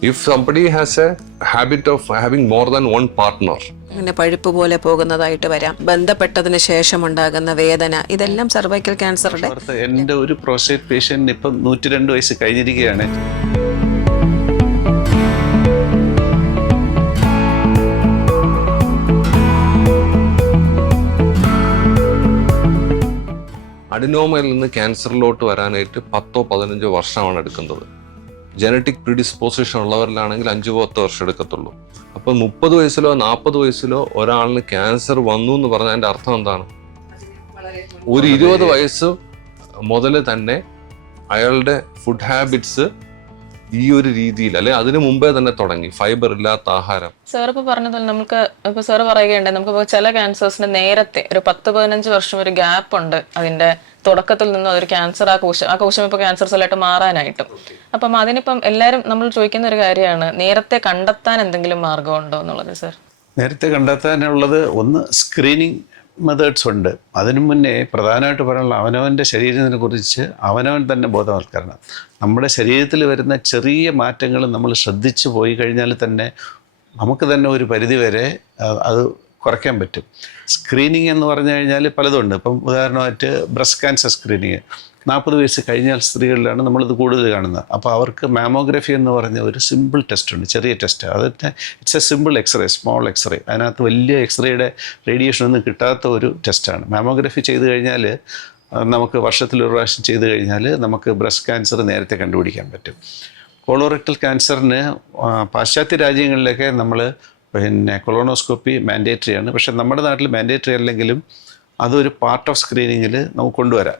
If somebody has a habit of having more than one partner, അങ്ങനെ പഴുപ്പ് പോലെ പോകുന്നതായിട്ട് വരാം, ബന്ധപ്പെട്ടതിന് ശേഷം ഉണ്ടാകുന്ന വേദന, ഇതെല്ലാം സർവൈക്കൽ ക്യാൻസറുടെ. എൻ്റെ ഒരു പ്രോസ്റ്റേറ്റ് പേഷ്യന്റിന് ഇപ്പം 102 വയസ്സ് കഴിഞ്ഞിരിക്കുകയാണ്. അഡിനോമയിൽ നിന്ന് ക്യാൻസറിലോട്ട് വരാനായിട്ട് 10-15 വർഷമാണ് എടുക്കുന്നത്. ജനറ്റിക് പ്രിഡിസ്പോസിഷൻ ഉള്ളവരിലാണെങ്കിൽ 5-10 വർഷം എടുക്കത്തുള്ളൂ. അപ്പം 30 വയസ്സിലോ 40 വയസ്സിലോ ഒരാളിന് ക്യാൻസർ വന്നു എന്ന് പറഞ്ഞാൽ അതിൻ്റെ അർത്ഥം എന്താണ്? ഒരു 20 വയസ്സ് മുതൽ തന്നെ അയാളുടെ ഫുഡ് ഹാബിറ്റ്സ് ഈ ഒരു രീതിയിൽ, അല്ലെ അതിനു മുമ്പേ തന്നെ തുടങ്ങി. ഫൈബർ ഇല്ലാത്ത ആഹാരം. സാർ ഇപ്പൊ പറഞ്ഞതുപോലെ നമുക്ക് ഇപ്പൊ സാറ് പറയുകയുണ്ടായി, നമുക്ക് ചില ക്യാൻസേഴ്സിന് നേരത്തെ ഒരു 10-15 വർഷം ഒരു ഗ്യാപ്പ് ഉണ്ട് അതിന്റെ തുടക്കത്തിൽ നിന്നും അതൊരു ക്യാൻസർ ആ കോശം ഇപ്പൊ ക്യാൻസർ സെല്ലായിട്ട് മാറാനായിട്ടും. അപ്പം അതിനിപ്പം എല്ലാവരും നമ്മൾ ചോദിക്കുന്ന ഒരു കാര്യമാണ്, നേരത്തെ കണ്ടെത്താൻ എന്തെങ്കിലും മാർഗമുണ്ടോ എന്നുള്ളത്. സാർ നേരത്തെ കണ്ടെത്താനുള്ളത് ഒന്ന് സ്ക്രീനിങ് മെത്തേഡ്സ് ഉണ്ട്. അതിനു മുന്നേ പ്രധാനമായിട്ട് പറയാനുള്ള അവനവൻ്റെ ശരീരത്തിനെ കുറിച്ച് അവനവൻ തന്നെ ബോധവൽക്കരണം. നമ്മുടെ ശരീരത്തിൽ വരുന്ന ചെറിയ മാറ്റങ്ങൾ നമ്മൾ ശ്രദ്ധിച്ചു പോയി കഴിഞ്ഞാൽ തന്നെ നമുക്ക് തന്നെ ഒരു പരിധിവരെ അത് കുറയ്ക്കാൻ പറ്റും. സ്ക്രീനിങ് എന്ന് പറഞ്ഞു കഴിഞ്ഞാൽ പലതുണ്ട്. ഇപ്പം ഉദാഹരണമായിട്ട് ബ്രസ്റ്റ് ക്യാൻസർ സ്ക്രീനിങ് 40 വയസ്സ് കഴിഞ്ഞാൽ സ്ത്രീകളിലാണ് നമ്മളിത് കൂടുതൽ കാണുന്നത്. അപ്പോൾ അവർക്ക് മാമോഗ്രഫി എന്ന് പറഞ്ഞ ഒരു സിമ്പിൾ ടെസ്റ്റ് ഉണ്ട്, ചെറിയ ടെസ്റ്റ്. അതിൻ്റെ it's a simple x-ray, small x-ray. അതിനകത്ത് വലിയ എക്സ്റേയുടെ റേഡിയേഷൻ ഒന്നും കിട്ടാത്ത ഒരു ടെസ്റ്റാണ്. മാമോഗ്രഫി ചെയ്ത് കഴിഞ്ഞാൽ നമുക്ക് വർഷത്തിലൊരു പ്രാവശ്യം ചെയ്ത് കഴിഞ്ഞാൽ നമുക്ക് ബ്രസ്റ്റ് ക്യാൻസർ നേരത്തെ കണ്ടുപിടിക്കാൻ പറ്റും. കോളോറക്ടൽ ക്യാൻസറിന് പാശ്ചാത്യ രാജ്യങ്ങളിലൊക്കെ നമ്മൾ കൊളോണോസ്കോപ്പി മാൻഡേറ്ററി ആണ്. പക്ഷേ നമ്മുടെ നാട്ടിൽ മാൻഡേറ്ററി അല്ലെങ്കിലും അതൊരു പാർട്ട് ഓഫ് സ്ക്രീനിങ്ങിൽ നമുക്ക് കൊണ്ടുവരാം.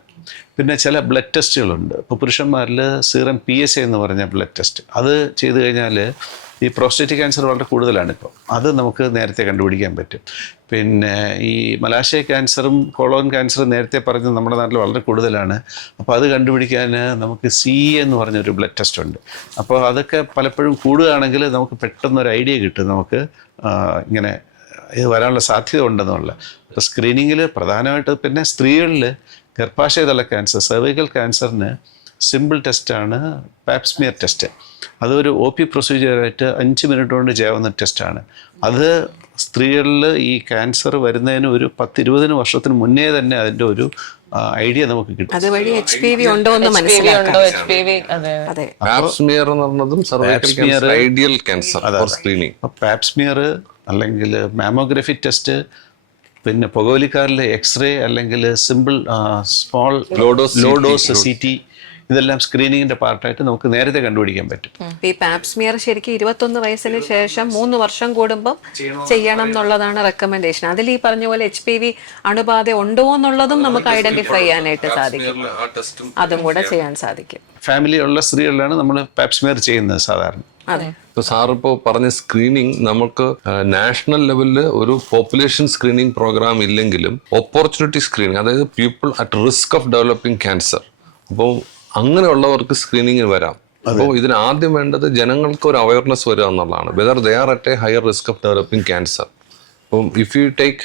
പിന്നെ ചില ബ്ലഡ് ടെസ്റ്റുകളുണ്ട്. ഇപ്പോൾ പുരുഷന്മാരിൽ സീറം PSA എന്ന് പറഞ്ഞ ബ്ലഡ് ടെസ്റ്റ്, അത് ചെയ്ത് കഴിഞ്ഞാൽ ഈ പ്രോസ്റ്റേറ്റ് ക്യാൻസർ വളരെ കൂടുതലാണ് ഇപ്പോൾ. അത് നമുക്ക് നേരത്തെ കണ്ടുപിടിക്കാൻ പറ്റും. പിന്നെ ഈ മലാശയ ക്യാൻസറും കോളോൺ ക്യാൻസറും നേരത്തെ പറഞ്ഞത് നമ്മുടെ നാട്ടിൽ വളരെ കൂടുതലാണ്. അപ്പോൾ അത് കണ്ടുപിടിക്കാൻ നമുക്ക് CE എന്ന് പറഞ്ഞൊരു ബ്ലഡ് ടെസ്റ്റ് ഉണ്ട്. അപ്പോൾ അതൊക്കെ പലപ്പോഴും കൂടുകയാണെങ്കിൽ നമുക്ക് പെട്ടെന്നൊരു ഐഡിയ കിട്ടും, നമുക്ക് ഇങ്ങനെ ഇത് വരാനുള്ള സാധ്യത ഉണ്ടെന്നുള്ള. അപ്പോൾ സ്ക്രീനിങ്ങിൽ പ്രധാനമായിട്ട് പിന്നെ സ്ത്രീകളിൽ ഗർഭാശയതല ക്യാൻസർ, സെർവിക്കൽ ക്യാൻസറിന് സിമ്പിൾ ടെസ്റ്റാണ് പാപ്സ്മിയർ ടെസ്റ്റ്. അതൊരു OP പ്രൊസീജിയറായിട്ട് 5 മിനിറ്റ് കൊണ്ട് ചെയ്യാവുന്ന ടെസ്റ്റാണ്. അത് സ്ത്രീകളിൽ ഈ ക്യാൻസർ വരുന്നതിന് ഒരു 10-20 വർഷത്തിന് മുന്നേ തന്നെ അതിൻ്റെ ഒരു ഐഡിയ നമുക്ക് കിട്ടും. അതുവഴി HPV ഉണ്ടോ എന്ന് മനസ്സിലാക്കാം. പാപ്സ്മിയർ എന്ന് പറഞ്ഞതും cervical cancer ideal cancer for screening. Pap smear അല്ലെങ്കിൽ മാമോഗ്രഫി ടെസ്റ്റ്, പിന്നെ പുകവലിക്കാരിലെ എക്സ്റേ അല്ലെങ്കിൽ സിമ്പിൾ സ്മോൾ ലോഡോസ് CT, ഇതെല്ലാം സ്ക്രീനിങ്ങിന്റെ പാർട്ടായിട്ട് നമുക്ക് നേരത്തെ കണ്ടുപിടിക്കാൻ പറ്റും. ഈ പാപ്സ്മിയർ ശരിക്കും 21 വയസ്സിന് ശേഷം 3 വർഷം കൂടുമ്പോൾ ചെയ്യണം എന്നുള്ളതാണ് റെക്കമെൻഡേഷൻ. അതിൽ ഈ പറഞ്ഞ പോലെ HPV അണുബാധ ഉണ്ടോ എന്നുള്ളതും നമുക്ക് ഐഡന്റിഫൈ ചെയ്യാനായിട്ട് സാധിക്കും. അതും കൂടെ ചെയ്യാൻ സാധിക്കും. ഫാമിലി ഉള്ള സ്ത്രീകളിലാണ് നമ്മൾ പാപ്സ്മിയർ ചെയ്യുന്നത് സാധാരണ. ഇപ്പൊ സാർ ഇപ്പോൾ പറഞ്ഞ സ്ക്രീനിങ് നമുക്ക് നാഷണൽ ലെവലിൽ ഒരു പോപ്പുലേഷൻ സ്ക്രീനിങ് പ്രോഗ്രാം ഇല്ലെങ്കിലും ഓപ്പർച്യൂണിറ്റി സ്ക്രീനിങ്, അതായത് people at risk of developing cancer, അപ്പോൾ അങ്ങനെയുള്ളവർക്ക് സ്ക്രീനിങ്ങിന് വരാം. അപ്പോൾ ഇതിന് ആദ്യം വേണ്ടത് ജനങ്ങൾക്ക് ഒരു അവയർനെസ് വരിക എന്നുള്ളതാണ്, whether they are at a higher risk of developing cancer. അപ്പം if you take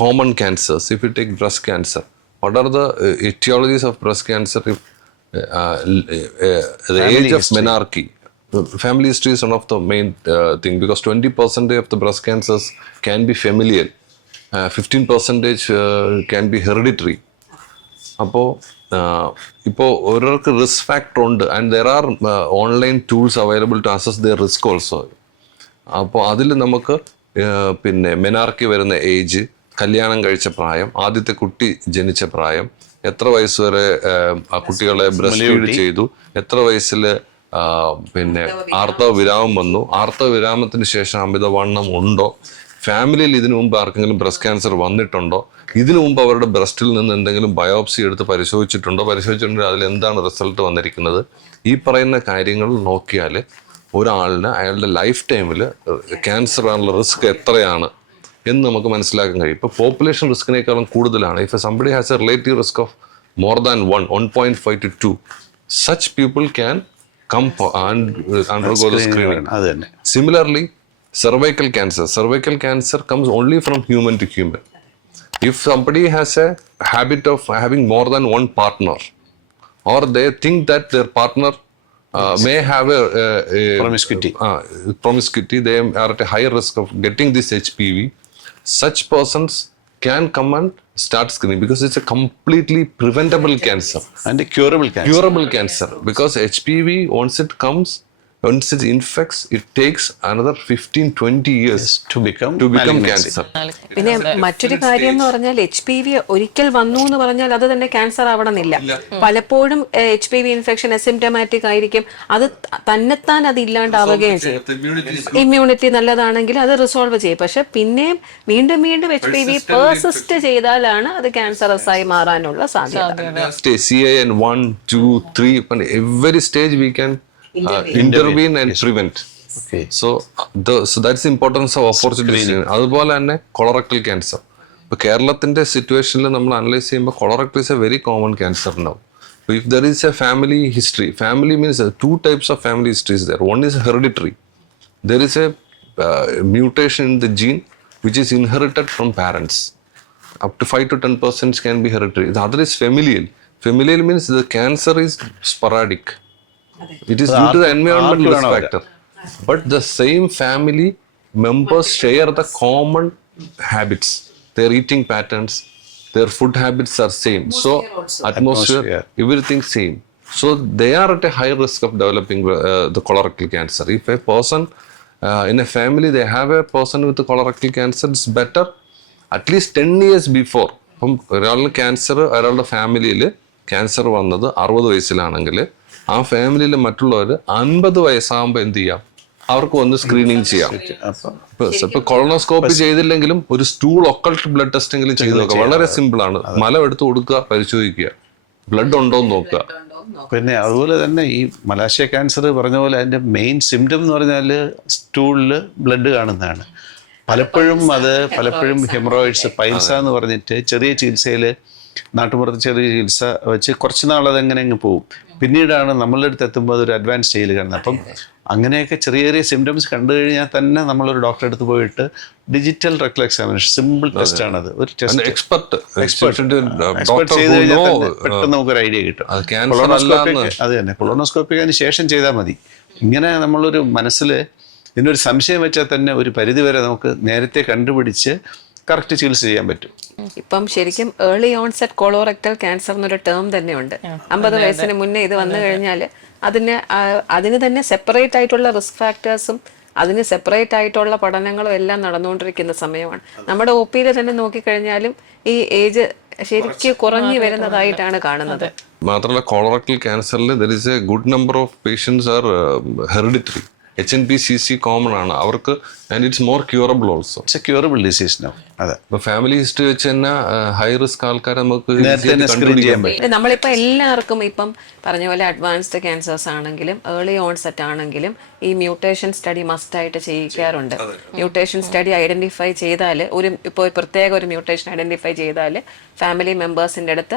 common cancers, if you take breast cancer, what are the etiologies of breast cancer? If the age of menarche, family history is one of the main thing, because 20% of the breast cancers can be familial, 15% can be hereditary. അപ്പോൾ ഇപ്പോൾ ഓരോർക്ക് risk factor ഉണ്ട്, and there are online tools available to assess the risk also. അപ്പോൾ അതിൽ നമുക്ക് പിന്നെ menarche വരുന്ന age, കല്യാണം കഴിച്ച പ്രായം, ആദ്യത്തെ കുട്ടി ജനിച്ച പ്രായം, എത്ര വയസ്സ് വരെ ആ കുട്ടികളെ ബ്രസ്റ്റ് ഫീഡ് ചെയ്തു, എത്ര വയസ്സിൽ പിന്നെ ആർത്തവ വിരാമം വന്നു, ആർത്തവ വിരാമത്തിന് ശേഷം അമിതവണ്ണം ഉണ്ടോ, ഫാമിലിയിൽ ഇതിനു മുമ്പ് ആർക്കെങ്കിലും ബ്രസ്റ്റ് ക്യാൻസർ വന്നിട്ടുണ്ടോ, ഇതിനു മുമ്പ് അവരുടെ ബ്രസ്റ്റിൽ നിന്ന് എന്തെങ്കിലും ബയോപ്സി എടുത്ത് പരിശോധിച്ചിട്ടുണ്ടെങ്കിൽ അതിൽ എന്താണ് റിസൾട്ട് വന്നിരിക്കുന്നത്. ഈ പറയുന്ന കാര്യങ്ങൾ നോക്കിയാൽ ഒരാളിന് അയാളുടെ ലൈഫ് ടൈമിൽ ക്യാൻസർ ആണുള്ള റിസ്ക് എത്രയാണ് എന്ന് നമുക്ക് മനസ്സിലാക്കാൻ കഴിയും. ഇപ്പോൾ പോപ്പുലേഷൻ റിസ്കിനേക്കാളും കൂടുതലാണ്. If somebody has A relative risk of more than 1.5 to 2, such people can come and undergo the screening. Similarly, cervical cancer comes only from human to human. If somebody has a habit of having more than one partner, or they think that their partner may have a Promiscuity. Promiscuity. They are at a higher risk of getting this HPV. Such persons can come and start screening because it's a completely preventable cancer. And curable cancer. Curable cancer, because HPV, once it infects, it takes another 15-20 years to become malignancy. cancer. പിന്നെ മറ്റൊരു കാര്യം എന്ന് പറഞ്ഞാൽ HPV ഒരിക്കൽ വന്നു എന്ന് പറഞ്ഞാൽ അത് തന്നെ ക്യാൻസർ ആവണമെന്നില്ല. പലപ്പോഴും HPV ഇൻഫെക്ഷൻ അസിംറ്റമാറ്റിക് ആയിരിക്കും, അത് തന്നെത്താൻ അത് ഇല്ലാണ്ടാവുകയും ചെയ്യും. ഇമ്മ്യൂണിറ്റി നല്ലതാണെങ്കിൽ അത് റിസോൾവ് ചെയ്യും. പക്ഷെ പിന്നെയും വീണ്ടും HPV പേഴ്സിസ്റ്റ് ചെയ്താലാണ് അത് ക്യാൻസറസ് ആയി മാറാനുള്ള സാധ്യത. CIN 1, 2, 3, and every stage we can intervene and prevent. Okay. So that's the importance of opportunity. അതുപോലെ തന്നെ കൊളറക്ടൽ ക്യാൻസർ. ഇപ്പോൾ കേരളത്തിന്റെ സിറ്റുവേഷനിൽ നമ്മൾ അനലൈസ് ചെയ്യുമ്പോൾ colorectal is a very common cancer ഉണ്ടാവും. If there is a family history, family means 2 types of family histories there. One is hereditary. There is a mutation in the gene which is inherited from parents. Up to 5 to 10% can be hereditary. The other is familial. Familial means the cancer is sporadic. It is due to the environmental risk factor. But the same family members share the common habits. Their eating patterns, their food habits are same. So atmosphere, everything same. So they are at a high risk of developing the colorectal cancer. If a person in a family they have a person with the colorectal cancer, it's better at least 10 years before. അപ്പം ഒരാളുടെ cancer, ഒരാളുടെ ഫാമിലിയിൽ cancer വന്നത് 60 വയസ്സിലാണെങ്കിൽ ആ ഫാമിലിയിലെ മറ്റുള്ളവർ 50 വയസ്സാകുമ്പോൾ എന്ത് ചെയ്യാം? അവർക്ക് വന്ന് സ്ക്രീനിങ് ചെയ്യാം. ഇപ്പൊ കൊളോണോസ്കോപ്പി ചെയ്തില്ലെങ്കിലും ഒരു സ്റ്റൂൾ ഒക്കൾട്ട് ബ്ലഡ് ടെസ്റ്റെങ്കിലും ചെയ്ത് നോക്കുക. വളരെ സിമ്പിൾ ആണ്. മലം എടുത്ത് കൊടുക്കുക, പരിശോധിക്കുക, ബ്ലഡ് ഉണ്ടോ എന്ന് നോക്കുക. പിന്നെ അതുപോലെ തന്നെ ഈ മലാശയ ക്യാൻസർ പറഞ്ഞ പോലെ അതിൻ്റെ മെയിൻ സിംറ്റം എന്ന് പറഞ്ഞാൽ സ്റ്റൂളിൽ ബ്ലഡ് കാണുന്നതാണ്. പലപ്പോഴും ഹെമറോയിഡ്സ്, പൈൽസ എന്ന് പറഞ്ഞിട്ട് ചെറിയ ചികിത്സയിൽ, നാട്ടുപുറത്ത് ചെറിയ ചികിത്സ വെച്ച് കുറച്ച് നാളത് എങ്ങനെ അങ്ങ് പോകും. പിന്നീടാണ് നമ്മളുടെ അടുത്ത് എത്തുമ്പോൾ അതൊരു അഡ്വാൻസ് സ്റ്റേജിൽ കാണുന്നത്. അപ്പം അങ്ങനെയൊക്കെ ചെറിയ സിംറ്റംസ് കണ്ടു കഴിഞ്ഞാൽ തന്നെ നമ്മളൊരു ഡോക്ടറെ അടുത്ത് പോയിട്ട് digital rectal examination, simple test ആണത്. ഒരു ടെസ്റ്റ് എക്സ്പെർട്ട് ചെയ്ത് കഴിഞ്ഞാൽ തന്നെ പെട്ടെന്ന് നമുക്കൊരു ഐഡിയ കിട്ടും. അത് തന്നെ കൊളോണോസ്കോപ്പി അതിന് ശേഷം ചെയ്താൽ മതി. ഇങ്ങനെ നമ്മളൊരു മനസ്സിൽ ഇതിനൊരു സംശയം വെച്ചാൽ തന്നെ ഒരു പരിധിവരെ നമുക്ക് നേരത്തെ കണ്ടുപിടിച്ച് കറക്റ്റ് ചികിത്സ ചെയ്യാൻ പറ്റും. ഇപ്പം ശരിക്കും ഏർലി ഓൺസെറ്റ് കൊളോറക്ടൽ ക്യാൻസർ എന്നൊരു ടേം തന്നെയുണ്ട്. 50 വയസ്സിന് മുന്നേ ഇത് വന്നു കഴിഞ്ഞാൽ അതിന് തന്നെ സെപ്പറേറ്റ് ആയിട്ടുള്ള റിസ്ക് ഫാക്ടേഴ്സും അതിന് സെപ്പറേറ്റ് ആയിട്ടുള്ള പഠനങ്ങളും എല്ലാം നടന്നുകൊണ്ടിരിക്കുന്ന സമയമാണ്. നമ്മുടെ OP തന്നെ നോക്കിക്കഴിഞ്ഞാലും ഈ ഏജ് ശരിക്കും കുറഞ്ഞു വരുന്നതായിട്ടാണ് കാണുന്നത്. മാത്രമല്ല colorectal ക്യാൻസറിൽ there is a good number of patients are hereditary. HNPCC common ആണ് അവർക്ക്, and it's more curable also. It's A curable disease now. അതെ, ഇപ്പൊ ഫാമിലി ഹിസ്റ്ററി വെച്ച് തന്നെ ഹൈ റിസ്ക് ആൾക്കാരെ നമുക്ക് നമ്മളിപ്പോൾ എല്ലാവർക്കും ഇപ്പം പറഞ്ഞ പോലെ അഡ്വാൻസ്ഡ് ക്യാൻസേഴ്സ് ആണെങ്കിലും ഏർലി ഓൺസെറ്റ് ആണെങ്കിലും ഈ മ്യൂട്ടേഷൻ സ്റ്റഡി മസ്റ്റായിട്ട് ചെയ്യിക്കാറുണ്ട്. മ്യൂട്ടേഷൻ സ്റ്റഡി ഐഡന്റിഫൈ ചെയ്താൽ ഇപ്പോൾ പ്രത്യേക ഒരു മ്യൂട്ടേഷൻ ഐഡന്റിഫൈ ചെയ്താൽ ഫാമിലി മെമ്പേഴ്സിൻ്റെ അടുത്ത്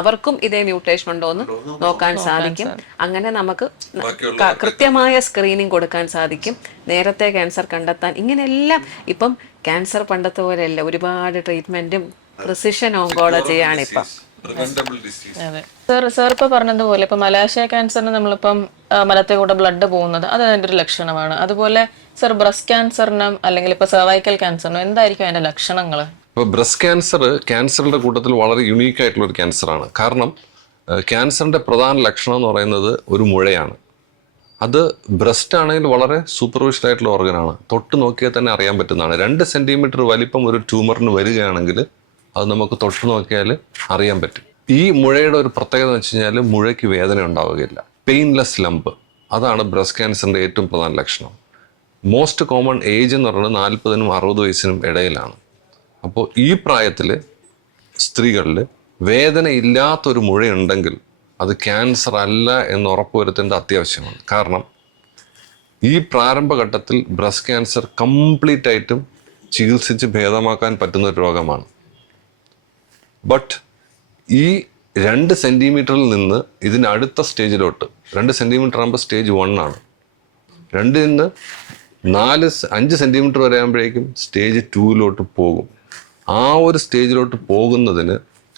അവർക്കും ഇതേ മ്യൂട്ടേഷൻ ഉണ്ടോ എന്ന് നോക്കാൻ സാധിക്കും. അങ്ങനെ നമുക്ക് കൃത്യമായ സ്ക്രീനിങ് കൊടുക്കാൻ സാധിക്കും, നേരത്തെ ക്യാൻസർ കണ്ടെത്താൻ. ഇങ്ങനെയെല്ലാം ഇപ്പം ക്യാൻസർ പണ്ടത്തെ പോലെയല്ല, ഒരുപാട് ട്രീറ്റ്മെന്റും പ്രിസിഷൻ ഓങ്കോളജിയാണ് ഇപ്പം. സാർ ഇപ്പൊ പറഞ്ഞതുപോലെ ഇപ്പൊ മലാശയ ക്യാൻസറിന് നമ്മളിപ്പം മലത്തെ കൂടെ ബ്ലഡ് പോകുന്നത് അത് അതിന്റെ ഒരു ലക്ഷണമാണ്. അതുപോലെ സർ ബ്രസ്റ്റ് ക്യാൻസറിനും അല്ലെങ്കിൽ ഇപ്പൊ സർവൈക്കൽ ക്യാൻസറിനും എന്തായിരിക്കും അതിന്റെ ലക്ഷണങ്ങൾ? ഇപ്പൊ ബ്രസ്റ്റ് ക്യാൻസറിന്റെ കൂട്ടത്തിൽ വളരെ യുണീക്ക് ആയിട്ടുള്ള ഒരു ക്യാൻസറാണ്. കാരണം ക്യാൻസറിന്റെ പ്രധാന ലക്ഷണം എന്ന് പറയുന്നത് ഒരു മുഴയാണ്. അത് ബ്രസ്റ്റ് ആണെങ്കിൽ വളരെ സൂപ്പർവിഷ്ഡ് ആയിട്ടുള്ള ഓർഗനാണ്, തൊട്ട് നോക്കിയാൽ തന്നെ അറിയാൻ പറ്റുന്നതാണ്. 2 സെന്റിമീറ്റർ വലിപ്പം ഒരു ട്യൂമറിന് വരികയാണെങ്കിൽ അത് നമുക്ക് തൊട്ട് നോക്കിയാൽ അറിയാൻ പറ്റും. ഈ മുഴയുടെ ഒരു പ്രത്യേകത എന്ന് വെച്ച് കഴിഞ്ഞാൽ മുഴയ്ക്ക് വേദന ഉണ്ടാവുകയില്ല, പെയിൻലെസ് ലംബ്. അതാണ് ബ്രസ്റ്റ് ക്യാൻസറിൻ്റെ ഏറ്റവും പ്രധാന ലക്ഷണം. മോസ്റ്റ് കോമൺ ഏജ് എന്ന് പറയുന്നത് 40-നും 60 വയസ്സിനും ഇടയിലാണ്. അപ്പോൾ ഈ പ്രായത്തിൽ സ്ത്രീകളിൽ വേദന ഇല്ലാത്തൊരു മുഴയുണ്ടെങ്കിൽ അത് ക്യാൻസർ അല്ല എന്ന് ഉറപ്പുവരുത്തേണ്ട അത്യാവശ്യമാണ്. കാരണം ഈ പ്രാരംഭഘട്ടത്തിൽ ബ്രസ്റ്റ് ക്യാൻസർ കംപ്ലീറ്റ് ആയിട്ടും ചികിത്സിച്ച് ഭേദമാക്കാൻ പറ്റുന്ന ഒരു രോഗമാണ്. ബട്ട് ഈ 2 സെന്റിമീറ്ററിൽ നിന്ന് ഇതിനടുത്ത സ്റ്റേജിലോട്ട്, 2 സെന്റിമീറ്റർ ആകുമ്പോൾ സ്റ്റേജ് 1 ആണ്, 2 നിന്ന് 4-5 സെന്റിമീറ്റർ വരെ ആകുമ്പോഴേക്കും സ്റ്റേജ് 2 പോകും. ആ ഒരു സ്റ്റേജിലോട്ട് പോകുന്നതിന്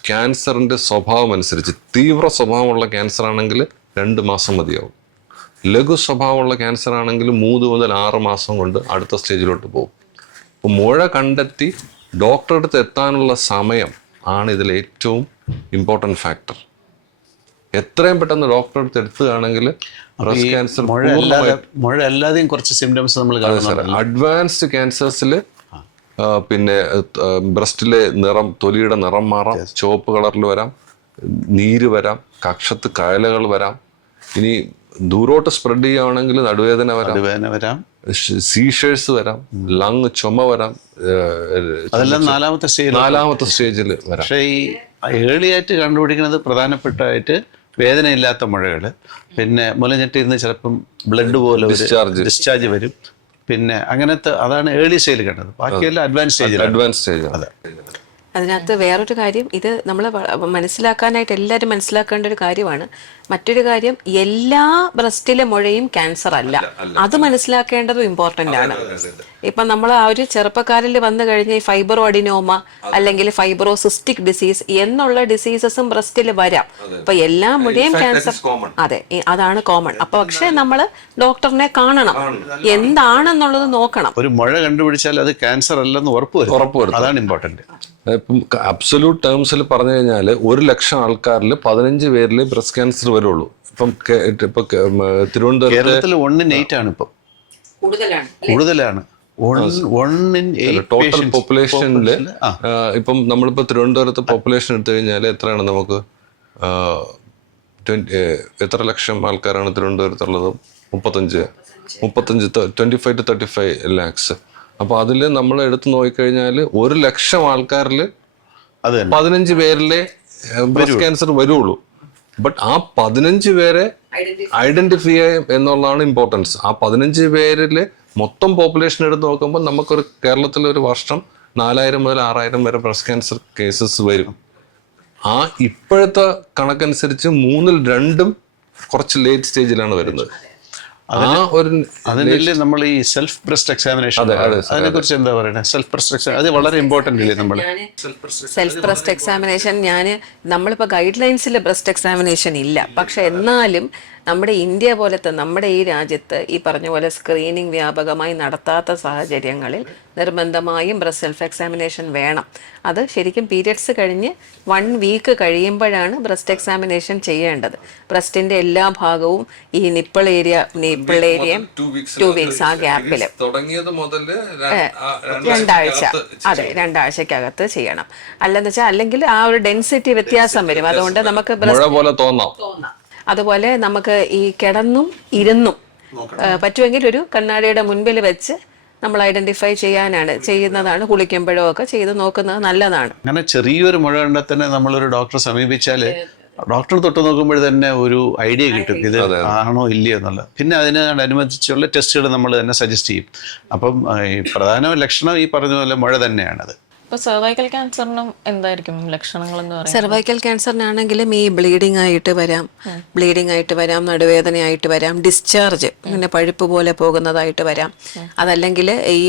ക്യാൻസറിൻ്റെ സ്വഭാവം അനുസരിച്ച് തീവ്ര സ്വഭാവമുള്ള ക്യാൻസർ ആണെങ്കിൽ 2 മാസം മതിയാവും. ലഘു സ്വഭാവമുള്ള ക്യാൻസർ ആണെങ്കിൽ 3 മുതൽ 6 മാസം കൊണ്ട് അടുത്ത സ്റ്റേജിലോട്ട് പോകും. അപ്പോൾ മുഴ കണ്ടെത്തി ഡോക്ടറെ അടുത്ത് എത്താനുള്ള സമയം ആണ് ഇതിൽ ഏറ്റവും ഇമ്പോർട്ടൻറ്റ് ഫാക്ടർ. എത്രയും പെട്ടെന്ന് ഡോക്ടറെ അടുത്ത് എത്തുകയാണെങ്കിൽ ബ്രസ്റ്റ് ക്യാൻസർ മുഴ അല്ലാതെയും കുറച്ച് സിംറ്റംസ് നമ്മൾ കാണുന്നുണ്ട്. അഡ്വാൻസ്ഡ് ക്യാൻസേഴ്സിൽ പിന്നെ ബ്രസ്റ്റിലെ നിറം, തൊലിയുടെ നിറം മാറാം, ചുവപ്പ് കളറിൽ വരാം, നീര് വരാം, കക്ഷത്ത് കയലകൾ വരാം. ഇനി ദൂരോട്ട് സ്പ്രെഡ് ചെയ്യുകയാണെങ്കിൽ നടുവേദന വരാം, സീഷേഴ്സ് വരാം, ലങ് ചുമ വരാം. അതെല്ലാം നാലാമത്തെ സ്റ്റേജിൽ വരാം. പക്ഷേ ഈ ഏർലി ആയിട്ട് കണ്ടുപിടിക്കുന്നത് പ്രധാനപ്പെട്ടായിട്ട് വേദനയില്ലാത്ത മുഴകൾ, പിന്നെ മുലഞ്ഞെട്ടിൽ നിന്ന് ചിലപ്പം ബ്ലഡ് പോലെ ഡിസ്ചാർജ് വരും, പിന്നെ അങ്ങനത്തെ അതാണ് ഏർലി സ്റ്റേജിൽ കണ്ടത്. ബാക്കിയെല്ലാം അഡ്വാൻസ് സ്റ്റേജ്. അതെ. അതിനകത്ത് വേറൊരു കാര്യം, ഇത് നമ്മൾ മനസ്സിലാക്കാനായിട്ട് എല്ലാവരും മനസ്സിലാക്കേണ്ട ഒരു കാര്യമാണ്. മറ്റൊരു കാര്യം, എല്ലാ ബ്രസ്റ്റിലെ മുഴയും ക്യാൻസർ അല്ല. അത് മനസ്സിലാക്കേണ്ടതും ഇമ്പോർട്ടൻ്റ് ആണ്. ഇപ്പം നമ്മൾ ആ ഒരു ചെറുപ്പക്കാരിൽ വന്നു കഴിഞ്ഞ ഈ ഫൈബ്രോ അഡിനോമ അല്ലെങ്കിൽ ഫൈബ്രോസിസ്റ്റിക് ഡിസീസ് എന്നുള്ള ഡിസീസസും ബ്രസ്റ്റിൽ വരാം. അപ്പൊ എല്ലാ മുഴയും ക്യാൻസർ, അതെ, അതാണ് കോമൺ. അപ്പൊ പക്ഷെ നമ്മൾ ഡോക്ടറിനെ കാണണം, എന്താണെന്നുള്ളത് നോക്കണം. ഒരു മുഴ കണ്ടുപിടിച്ചാൽ അത് ക്യാൻസർ അല്ലെന്ന് ഉറപ്പുവരുത്തും. അതാണ് ഇമ്പോർട്ടന്റ്. ഇപ്പം അബ്സൊല്യൂട്ട് ടേംസിൽ പറഞ്ഞു കഴിഞ്ഞാൽ 100,000 ആൾക്കാരിൽ 15 പേരിൽ ബ്രസ്റ്റ് ക്യാൻസർ വരുള്ളൂ. ഇപ്പം തിരുവനന്തപുരത്ത് കേരളത്തിൽ 1 in 8 ആണ്. ഇപ്പം കൂടുതലാണ്. ടോട്ടൽ പോപ്പുലേഷനിൽ ഇപ്പം നമ്മളിപ്പോൾ തിരുവനന്തപുരത്ത് പോപ്പുലേഷൻ എടുത്തു കഴിഞ്ഞാൽ എത്രയാണ് നമുക്ക്? എത്ര ലക്ഷം ആൾക്കാരാണ് തിരുവനന്തപുരത്തുള്ളത്? 25 to 35 lakhs. അപ്പോൾ അതിൽ നമ്മൾ എടുത്ത് നോക്കിക്കഴിഞ്ഞാൽ 100,000 ആൾക്കാരിൽ 15 പേരിലെ ബ്രസ്റ്റ് ക്യാൻസർ വരുള്ളൂ. ബട്ട് ആ 15 പേരെ ഐഡന്റിഫൈ എന്നുള്ളതാണ് ഇമ്പോർട്ടൻസ്. ആ 15 പേരിൽ മൊത്തം പോപ്പുലേഷൻ എടുത്ത് നോക്കുമ്പോൾ നമുക്കൊരു കേരളത്തിൽ ഒരു വർഷം 4,000 മുതൽ 6,000 വരെ ബ്രസ്റ്റ് ക്യാൻസർ കേസസ് വരും. ആ ഇപ്പോഴത്തെ കണക്കനുസരിച്ച് 3-ൽ 2 കുറച്ച് ലേറ്റ് സ്റ്റേജിലാണ് വരുന്നത്. അതിനല്ലേ നമ്മൾ ഈ സെൽഫ് ബ്രസ്റ്റ് എക്സാമിനേഷൻ, അതിനെ കുറിച്ച് എന്താ പറയുന്നത്? സെൽഫ് ബ്രസ്റ്റ് എക്സാമിനേഷൻ അത് വളരെ ഇമ്പോർട്ടന്റ് അല്ലേ? നമ്മൾ സെൽഫ് ബ്രസ്റ്റ് എക്സാമിനേഷൻ നമ്മളിപ്പോൾ ഗൈഡ് ലൈൻസിൽ ബ്രസ്റ്റ് എക്സാമിനേഷൻ ഇല്ല. പക്ഷെ എന്നാലും നമ്മുടെ ഇന്ത്യ പോലത്തെ നമ്മുടെ ഈ രാജ്യത്ത് ഈ പറഞ്ഞ പോലെ സ്ക്രീനിങ് വ്യാപകമായി നടത്താത്ത സാഹചര്യങ്ങളിൽ നിർബന്ധമായും ബ്രസ്റ്റ് സെൽഫ് എക്സാമിനേഷൻ വേണം. അത് ശരിക്കും പീരിയഡ്സ് കഴിഞ്ഞ് 1 വീക്ക് കഴിയുമ്പോഴാണ് ബ്രസ്റ്റ് എക്സാമിനേഷൻ ചെയ്യേണ്ടത്. ബ്രസ്റ്റിന്റെ എല്ലാ ഭാഗവും ഈ നിപ്പിൾ ഏരിയയും 2 വീക്സ് ആ ഗ്യാപ്പിൽ തുടങ്ങിയത് മുതൽ 2 ആഴ്ച, അതെ 2 ആഴ്ചക്കകത്ത് ചെയ്യണം. അല്ലെന്ന് വെച്ചാൽ അല്ലെങ്കിൽ ആ ഒരു ഡെൻസിറ്റി വ്യത്യാസം വരും. അതുകൊണ്ട് നമുക്ക് പോലെ തോന്നാം. അതുപോലെ നമുക്ക് ഈ കിടന്നും ഇരുന്നും പറ്റുമെങ്കിൽ ഒരു കണ്ണാടിയുടെ മുൻപിൽ വെച്ച് നമ്മൾ ഐഡന്റിഫൈ ചെയ്യുന്നതാണ്. കുളിക്കുമ്പോഴോ ഒക്കെ ചെയ്ത് നോക്കുന്നത് നല്ലതാണ്. അങ്ങനെ ചെറിയൊരു മുഴ കണ്ടാൽ തന്നെ നമ്മളൊരു ഡോക്ടറെ സമീപിച്ചാൽ ഡോക്ടർ തൊട്ട് നോക്കുമ്പോൾ തന്നെ ഒരു ഐഡിയ കിട്ടും ഇത് ആണോ ഇല്ലയോ എന്നുള്ളത്. പിന്നെ അതിനനുബന്ധിച്ചുള്ള ടെസ്റ്റുകൾ നമ്മൾ തന്നെ സജസ്റ്റ് ചെയ്യും. അപ്പം ഈ പ്രധാന ലക്ഷണം ഈ പറഞ്ഞ പോലെ മുഴ തന്നെയാണത്. ഇപ്പോൾ സെർവൈക്കൽ ക്യാൻസറിനും എന്തായിരിക്കും ലക്ഷണങ്ങൾ എന്ന് പറയുന്നത്? സെർവൈക്കൽ ക്യാൻസറിനാണെങ്കിലും ഈ ബ്ലീഡിംഗ് ആയിട്ട് വരാം, നടുവേദനയായിട്ട് വരാം, ഡിസ്ചാർജ് ഇങ്ങനെ പഴുപ്പ് പോലെ പോകുന്നതായിട്ട് വരാം. അതല്ലെങ്കിൽ ഈ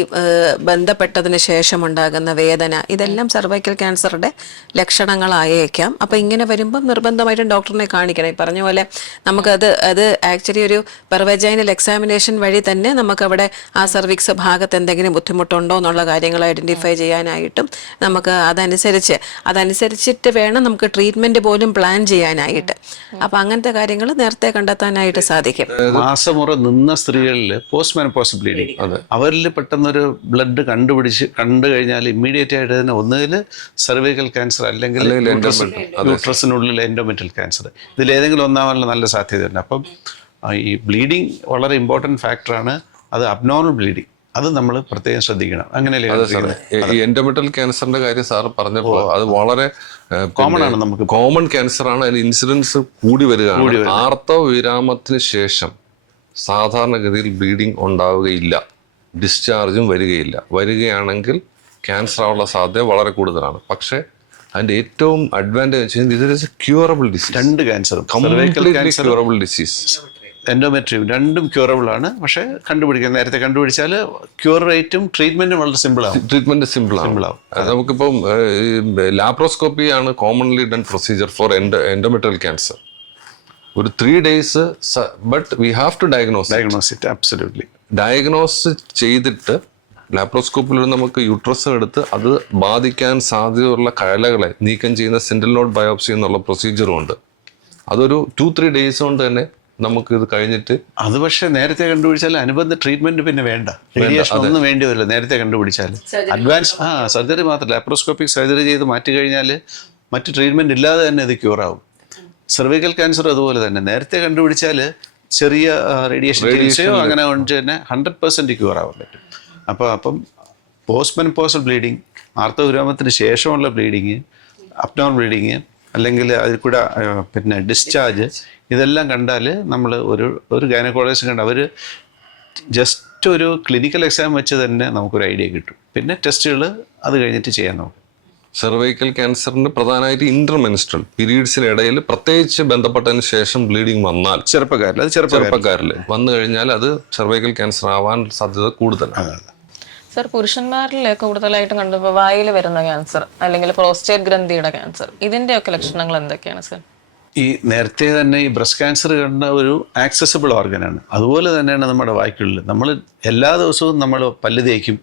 ബന്ധപ്പെട്ടതിന് ശേഷം ഉണ്ടാകുന്ന വേദന, ഇതെല്ലാം സെർവൈക്കൽ ക്യാൻസറുടെ ലക്ഷണങ്ങളായേക്കാം. അപ്പോൾ ഇങ്ങനെ വരുമ്പം നിർബന്ധമായിട്ടും ഡോക്ടറിനെ കാണിക്കണം. ഈ പറഞ്ഞ പോലെ അത് ആക്ച്വലി ഒരു പെർവജൈനൽ എക്സാമിനേഷൻ വഴി തന്നെ നമുക്കവിടെ ആ സർവിക്സ് ഭാഗത്ത് എന്തെങ്കിലും ബുദ്ധിമുട്ടുണ്ടോ എന്നുള്ള കാര്യങ്ങൾ ഐഡന്റിഫൈ ചെയ്യാനായിട്ടും നമുക്ക് അതനുസരിച്ചിട്ട് വേണം നമുക്ക് ട്രീറ്റ്മെന്റ് പോലും പ്ലാൻ ചെയ്യാനായിട്ട്. അപ്പൊ അങ്ങനത്തെ കാര്യങ്ങൾ നേരത്തെ കണ്ടെത്താനായിട്ട് സാധിക്കും. മാസമുറ നിന്ന സ്ത്രീകളിൽ പോസ്റ്റ് മെനോപോസ് ബ്ലീഡിങ്, അവരിൽ പെട്ടെന്നൊരു ബ്ലഡ് കണ്ടു കഴിഞ്ഞാൽ ഇമ്മീഡിയറ്റ് ആയിട്ട് തന്നെ ഒന്നുകിൽ സെർവൈക്കൽ ക്യാൻസർ അല്ലെങ്കിൽ യൂട്രസിനുള്ളിൽ എൻഡോമെട്രിയൽ ക്യാൻസർ, ഇതിലേതെങ്കിലും ഒന്നാവാനുള്ള നല്ല സാധ്യതയുണ്ട്. അപ്പം ഈ ബ്ലീഡിങ് വളരെ ഇമ്പോർട്ടൻറ്റ് ഫാക്ടറാണ്. അത് അബ്നോർമൽ ബ്ലീഡിങ്, അത് നമ്മൾ പ്രത്യേകം ശ്രദ്ധിക്കണം. അങ്ങനെയല്ലേ ഈ എൻഡോമെട്രിയൽ ക്യാൻസറിന്റെ കാര്യം സാർ പറഞ്ഞപ്പോൾ അത് വളരെ കോമൺ ആണ്. നമുക്ക് കോമൺ ക്യാൻസർ ആണ്. അതിന് ഇൻസിഡൻസ് കൂടി വരികയാണ്. ആർത്തവ വിരാമത്തിന് ശേഷം സാധാരണഗതിയിൽ ബ്ലീഡിങ് ഉണ്ടാവുകയില്ല, ഡിസ്ചാർജും വരികയാണെങ്കിൽ ക്യാൻസർ ആവാനുള്ള സാധ്യത വളരെ കൂടുതലാണ്. പക്ഷേ അതിന്റെ ഏറ്റവും അഡ്വാൻറ്റേജ് ഇതൊരു ക്യൂറബിൾ ഡിസീസ്. 2 ക്യാൻസറും ക്യൂറബിൾ ഡിസീസ്, എൻഡോമെട്രിയം, 2ഉം ക്യൂറബിൾ ആണ്. പക്ഷേ നേരത്തെ കണ്ടുപിടിച്ചാൽ ക്യൂർ റേറ്റും ട്രീറ്റ്മെന്റും വളരെ സിമ്പിളാവും. ട്രീറ്റ്മെന്റ് സിമ്പിളാവും. നമുക്കിപ്പം ലാപ്രോസ്കോപ്പി ആണ് commonly done procedure for endometrial cancer. ഒരു 3 days, but we have to diagnose. Diagnose it absolutely. Diagnose ചെയ്തിട്ട് ലാപ്രോസ്കോപ്പിലൂടെ നമുക്ക് യൂട്രസ് എടുത്ത് അത് ബാധിക്കാൻ സാധ്യതയുള്ള കഴലകളെ നീക്കം ചെയ്യുന്ന സെന്റിനൽ നോഡ് ബയോപ്സി എന്നുള്ള പ്രൊസീജിയറും ഉണ്ട്. അതൊരു 2-3 days കൊണ്ട് തന്നെ നമുക്ക് ഇത് കഴിഞ്ഞിട്ട്. അത് പക്ഷേ നേരത്തെ കണ്ടുപിടിച്ചാൽ അനുബന്ധ ട്രീറ്റ്മെന്റ് പിന്നെ വേണ്ട, റേഡിയേഷൻ ഒന്നും വേണ്ടി വരില്ല നേരത്തെ കണ്ടുപിടിച്ചാൽ. അഡ്വാൻസ് സർജറി മാത്രം, ലാപ്രോസ്കോപ്പിക് സർജറി ചെയ്ത് മാറ്റി കഴിഞ്ഞാൽ മറ്റ് ട്രീറ്റ്മെന്റ് ഇല്ലാതെ തന്നെ ഇത് ക്യൂർ ആവും. സെർവിക്കൽ ക്യാൻസർ അതുപോലെ തന്നെ നേരത്തെ കണ്ടുപിടിച്ചാൽ ചെറിയ റേഡിയേഷൻ ചികിത്സയോ അങ്ങനെ കൊണ്ട് തന്നെ 100% ക്യൂർ ആവാൻ പറ്റും. അപ്പം പോസ്റ്റ് മെനോപോസൽ ബ്ലീഡിങ്, ആർത്തവവിരാമത്തിന് ശേഷമുള്ള ബ്ലീഡിങ്, അബ്നോർമൽ ബ്ലീഡിങ്, അല്ലെങ്കിൽ അതിൽ കൂടെ പിന്നെ ഡിസ്ചാർജ്, ഇതെല്ലാം കണ്ടാൽ നമ്മൾ ഒരു ഗൈനക്കോളജിസ്റ്റ് കണ്ട് അവർ ജസ്റ്റ് ഒരു ക്ലിനിക്കൽ എക്സാം വെച്ച് തന്നെ നമുക്കൊരു ഐഡിയ കിട്ടും. പിന്നെ ടെസ്റ്റുകൾ അത് കഴിഞ്ഞിട്ട് ചെയ്യാൻ നോക്കും. സെർവൈക്കൽ ക്യാൻസറിന് പ്രധാനമായിട്ട് ഇന്റർമെൻസ്ട്രൽ പീരീഡ്സിനിടയിൽ പ്രത്യേകിച്ച് ബന്ധപ്പെട്ടതിന് ശേഷം ബ്ലീഡിങ് വന്നാൽ ചെറുപ്പക്കാരിൽ വന്നു കഴിഞ്ഞാൽ അത് സെർവൈക്കൽ ക്യാൻസർ ആവാൻ സാധ്യത കൂടുതലാണ്. സർ, പുരുഷന്മാരിൽ കൂടുതലായിട്ടും കണ്ടപ്പോൾ വായിൽ വരുന്ന ക്യാൻസർ അല്ലെങ്കിൽ പ്രോസ്റ്റേറ്റ് ഗ്രന്ഥിയുടെ ക്യാൻസർ, ഇതിൻ്റെയൊക്കെ ലക്ഷണങ്ങൾ എന്തൊക്കെയാണ് സർ? ഈ നേരത്തെ തന്നെ ഈ ബ്രസ്റ്റ് ക്യാൻസർ കണ്ട ഒരു ആക്സസിബിൾ ഓർഗനാണ്. അതുപോലെ തന്നെയാണ് നമ്മുടെ വായ്ക്കുള്ളിൽ. നമ്മൾ എല്ലാ ദിവസവും നമ്മൾ പല്ല് തേക്കും,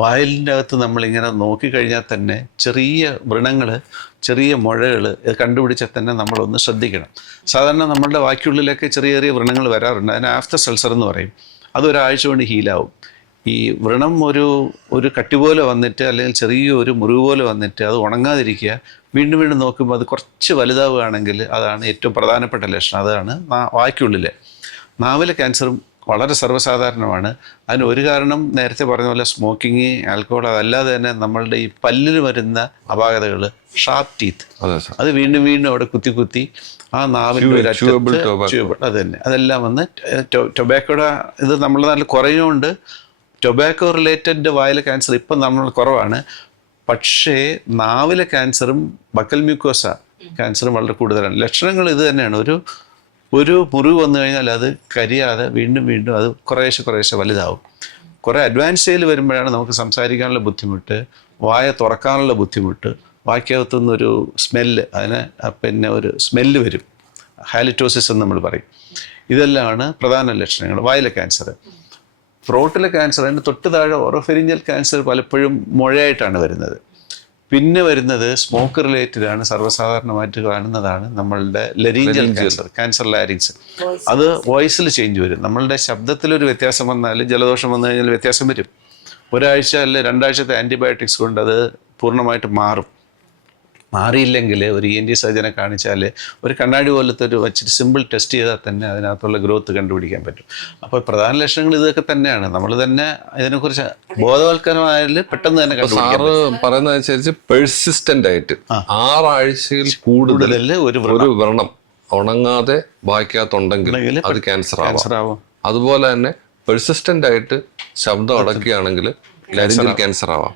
വായിലിൻ്റെ അകത്ത് നമ്മളിങ്ങനെ നോക്കിക്കഴിഞ്ഞാൽ തന്നെ ചെറിയ വ്രണങ്ങൾ, ചെറിയ മുഴകൾ കണ്ടുപിടിച്ചാൽ തന്നെ നമ്മളൊന്ന് ശ്രദ്ധിക്കണം. സാധാരണ നമ്മളുടെ വായ്ക്കുള്ളിലൊക്കെ ചെറിയ ചെറിയ വ്രണങ്ങൾ വരാറുണ്ട്. അതിന് ആഫ്റ്റർ സൾസർ എന്ന് പറയും. അതൊരാഴ്ച കൊണ്ട് ഹീലാവും. ഈ വ്രണം ഒരു കട്ടി പോലെ വന്നിട്ട് അല്ലെങ്കിൽ ചെറിയൊരു മുറിവ് പോലെ വന്നിട്ട് അത് ഉണങ്ങാതിരിക്കുക, വീണ്ടും വീണ്ടും നോക്കുമ്പോൾ അത് കുറച്ച് വലുതാവുകയാണെങ്കിൽ അതാണ് ഏറ്റവും പ്രധാനപ്പെട്ട ലക്ഷണം. അതാണ് വായ്ക്കുള്ളിലെ. നാവിലെ ക്യാൻസറും വളരെ സർവ്വസാധാരണമാണ്. അതിന് ഒരു കാരണം നേരത്തെ പറഞ്ഞ പോലെ സ്മോക്കിങ്, ആൽക്കഹോൾ, അതല്ലാതെ തന്നെ നമ്മളുടെ ഈ പല്ലിൽ വരുന്ന അപാകതകൾ, ഷാർപ്പ് ടീത്ത്, അത് വീണ്ടും വീണ്ടും അവിടെ കുത്തി ആ നാവിൻ്റെ ഒരു ട്യൂബിൾ, അത് തന്നെ അതെല്ലാം വന്ന് ടൊബാക്കോയുടെ ഇത് നമ്മുടെ നാട്ടിൽ കുറയുന്നുണ്ട്. ടൊബാക്കോ റിലേറ്റഡ് വായിലെ ക്യാൻസർ ഇപ്പം നമ്മൾ കുറവാണ്. പക്ഷേ നാവിലെ ക്യാൻസറും ബക്കൽ മ്യൂക്കോസ ക്യാൻസറും വളരെ കൂടുതലാണ്. ലക്ഷണങ്ങൾ ഇത് തന്നെയാണ്. ഒരു മുറിവ് വന്നു കഴിഞ്ഞാൽ അത് കരിയാതെ വീണ്ടും വീണ്ടും അത് കുറേശ്ശെ വലുതാവും. കുറേ അഡ്വാൻസ് സ്റ്റേജിൽ വരുമ്പോഴാണ് നമുക്ക് സംസാരിക്കാനുള്ള ബുദ്ധിമുട്ട്, വായ തുറക്കാനുള്ള ബുദ്ധിമുട്ട്, വായ്ക്കകത്തുനിന്നൊരു സ്മെല്ല്, അതിന് പിന്നെ ഒരു സ്മെല്ല് വരും, ഹാലിറ്റോസിസ് എന്ന് നമ്മൾ പറയും. ഇതെല്ലാമാണ് പ്രധാന ലക്ഷണങ്ങൾ വായിലെ ക്യാൻസർ. ത്രോട്ടിലെ ക്യാൻസർ, അതിന് തൊട്ട് താഴെ ഓറോഫെരിഞ്ചൽ ക്യാൻസർ പലപ്പോഴും മുഴയായിട്ടാണ് വരുന്നത്. പിന്നെ വരുന്നത് സ്മോക്ക് റിലേറ്റഡ് ആണ്. സർവ്വസാധാരണമായിട്ട് കാണുന്നതാണ് നമ്മളുടെ ലരീഞ്ചൽ ക്യാൻസർ ലാരിങ്സ്. അത് വോയിസിൽ ചേഞ്ച് വരും. നമ്മളുടെ ശബ്ദത്തിലൊരു വ്യത്യാസം വന്നാൽ, ജലദോഷം വന്നു കഴിഞ്ഞാൽ വ്യത്യാസം വരും. ഒരാഴ്ച അല്ലെ 2 ആഴ്ചത്തെ ആൻറ്റിബയോട്ടിക്സ് കൊണ്ട് അത് പൂർണ്ണമായിട്ട് മാറും. മാറിയില്ലെങ്കിൽ ഒരു ENT സർജനെ കാണിച്ചാൽ ഒരു കണ്ണാടി പോലത്തെ ഒരു വെച്ചിട്ട് സിമ്പിൾ ടെസ്റ്റ് ചെയ്താൽ തന്നെ അതിനകത്തുള്ള ഗ്രോത്ത് കണ്ടുപിടിക്കാൻ പറ്റും. അപ്പോൾ പ്രധാന ലക്ഷണങ്ങൾ ഇതൊക്കെ തന്നെയാണ്. നമ്മൾ തന്നെ ഇതിനെക്കുറിച്ച് ബോധവൽക്കരമായാൽ പെട്ടെന്ന് തന്നെ കണ്ടുപിടിക്കാം. സാറ് പറയുന്നതനുസരിച്ച് പെർസിസ്റ്റന്റ് ആയിട്ട് 6 ആഴ്ചയിൽ കൂടുതൽ ഒരു വ്രണം ഉണങ്ങാതെ വായിക്കാത്തുണ്ടെങ്കിൽ അത് ക്യാൻസർ ആവും. അതുപോലെ തന്നെ പെർസിസ്റ്റന്റ് ആയിട്ട് ശബ്ദം അടക്കുകയാണെങ്കിൽ ലാരിഞ്ചൽ ക്യാൻസർ ആവാം.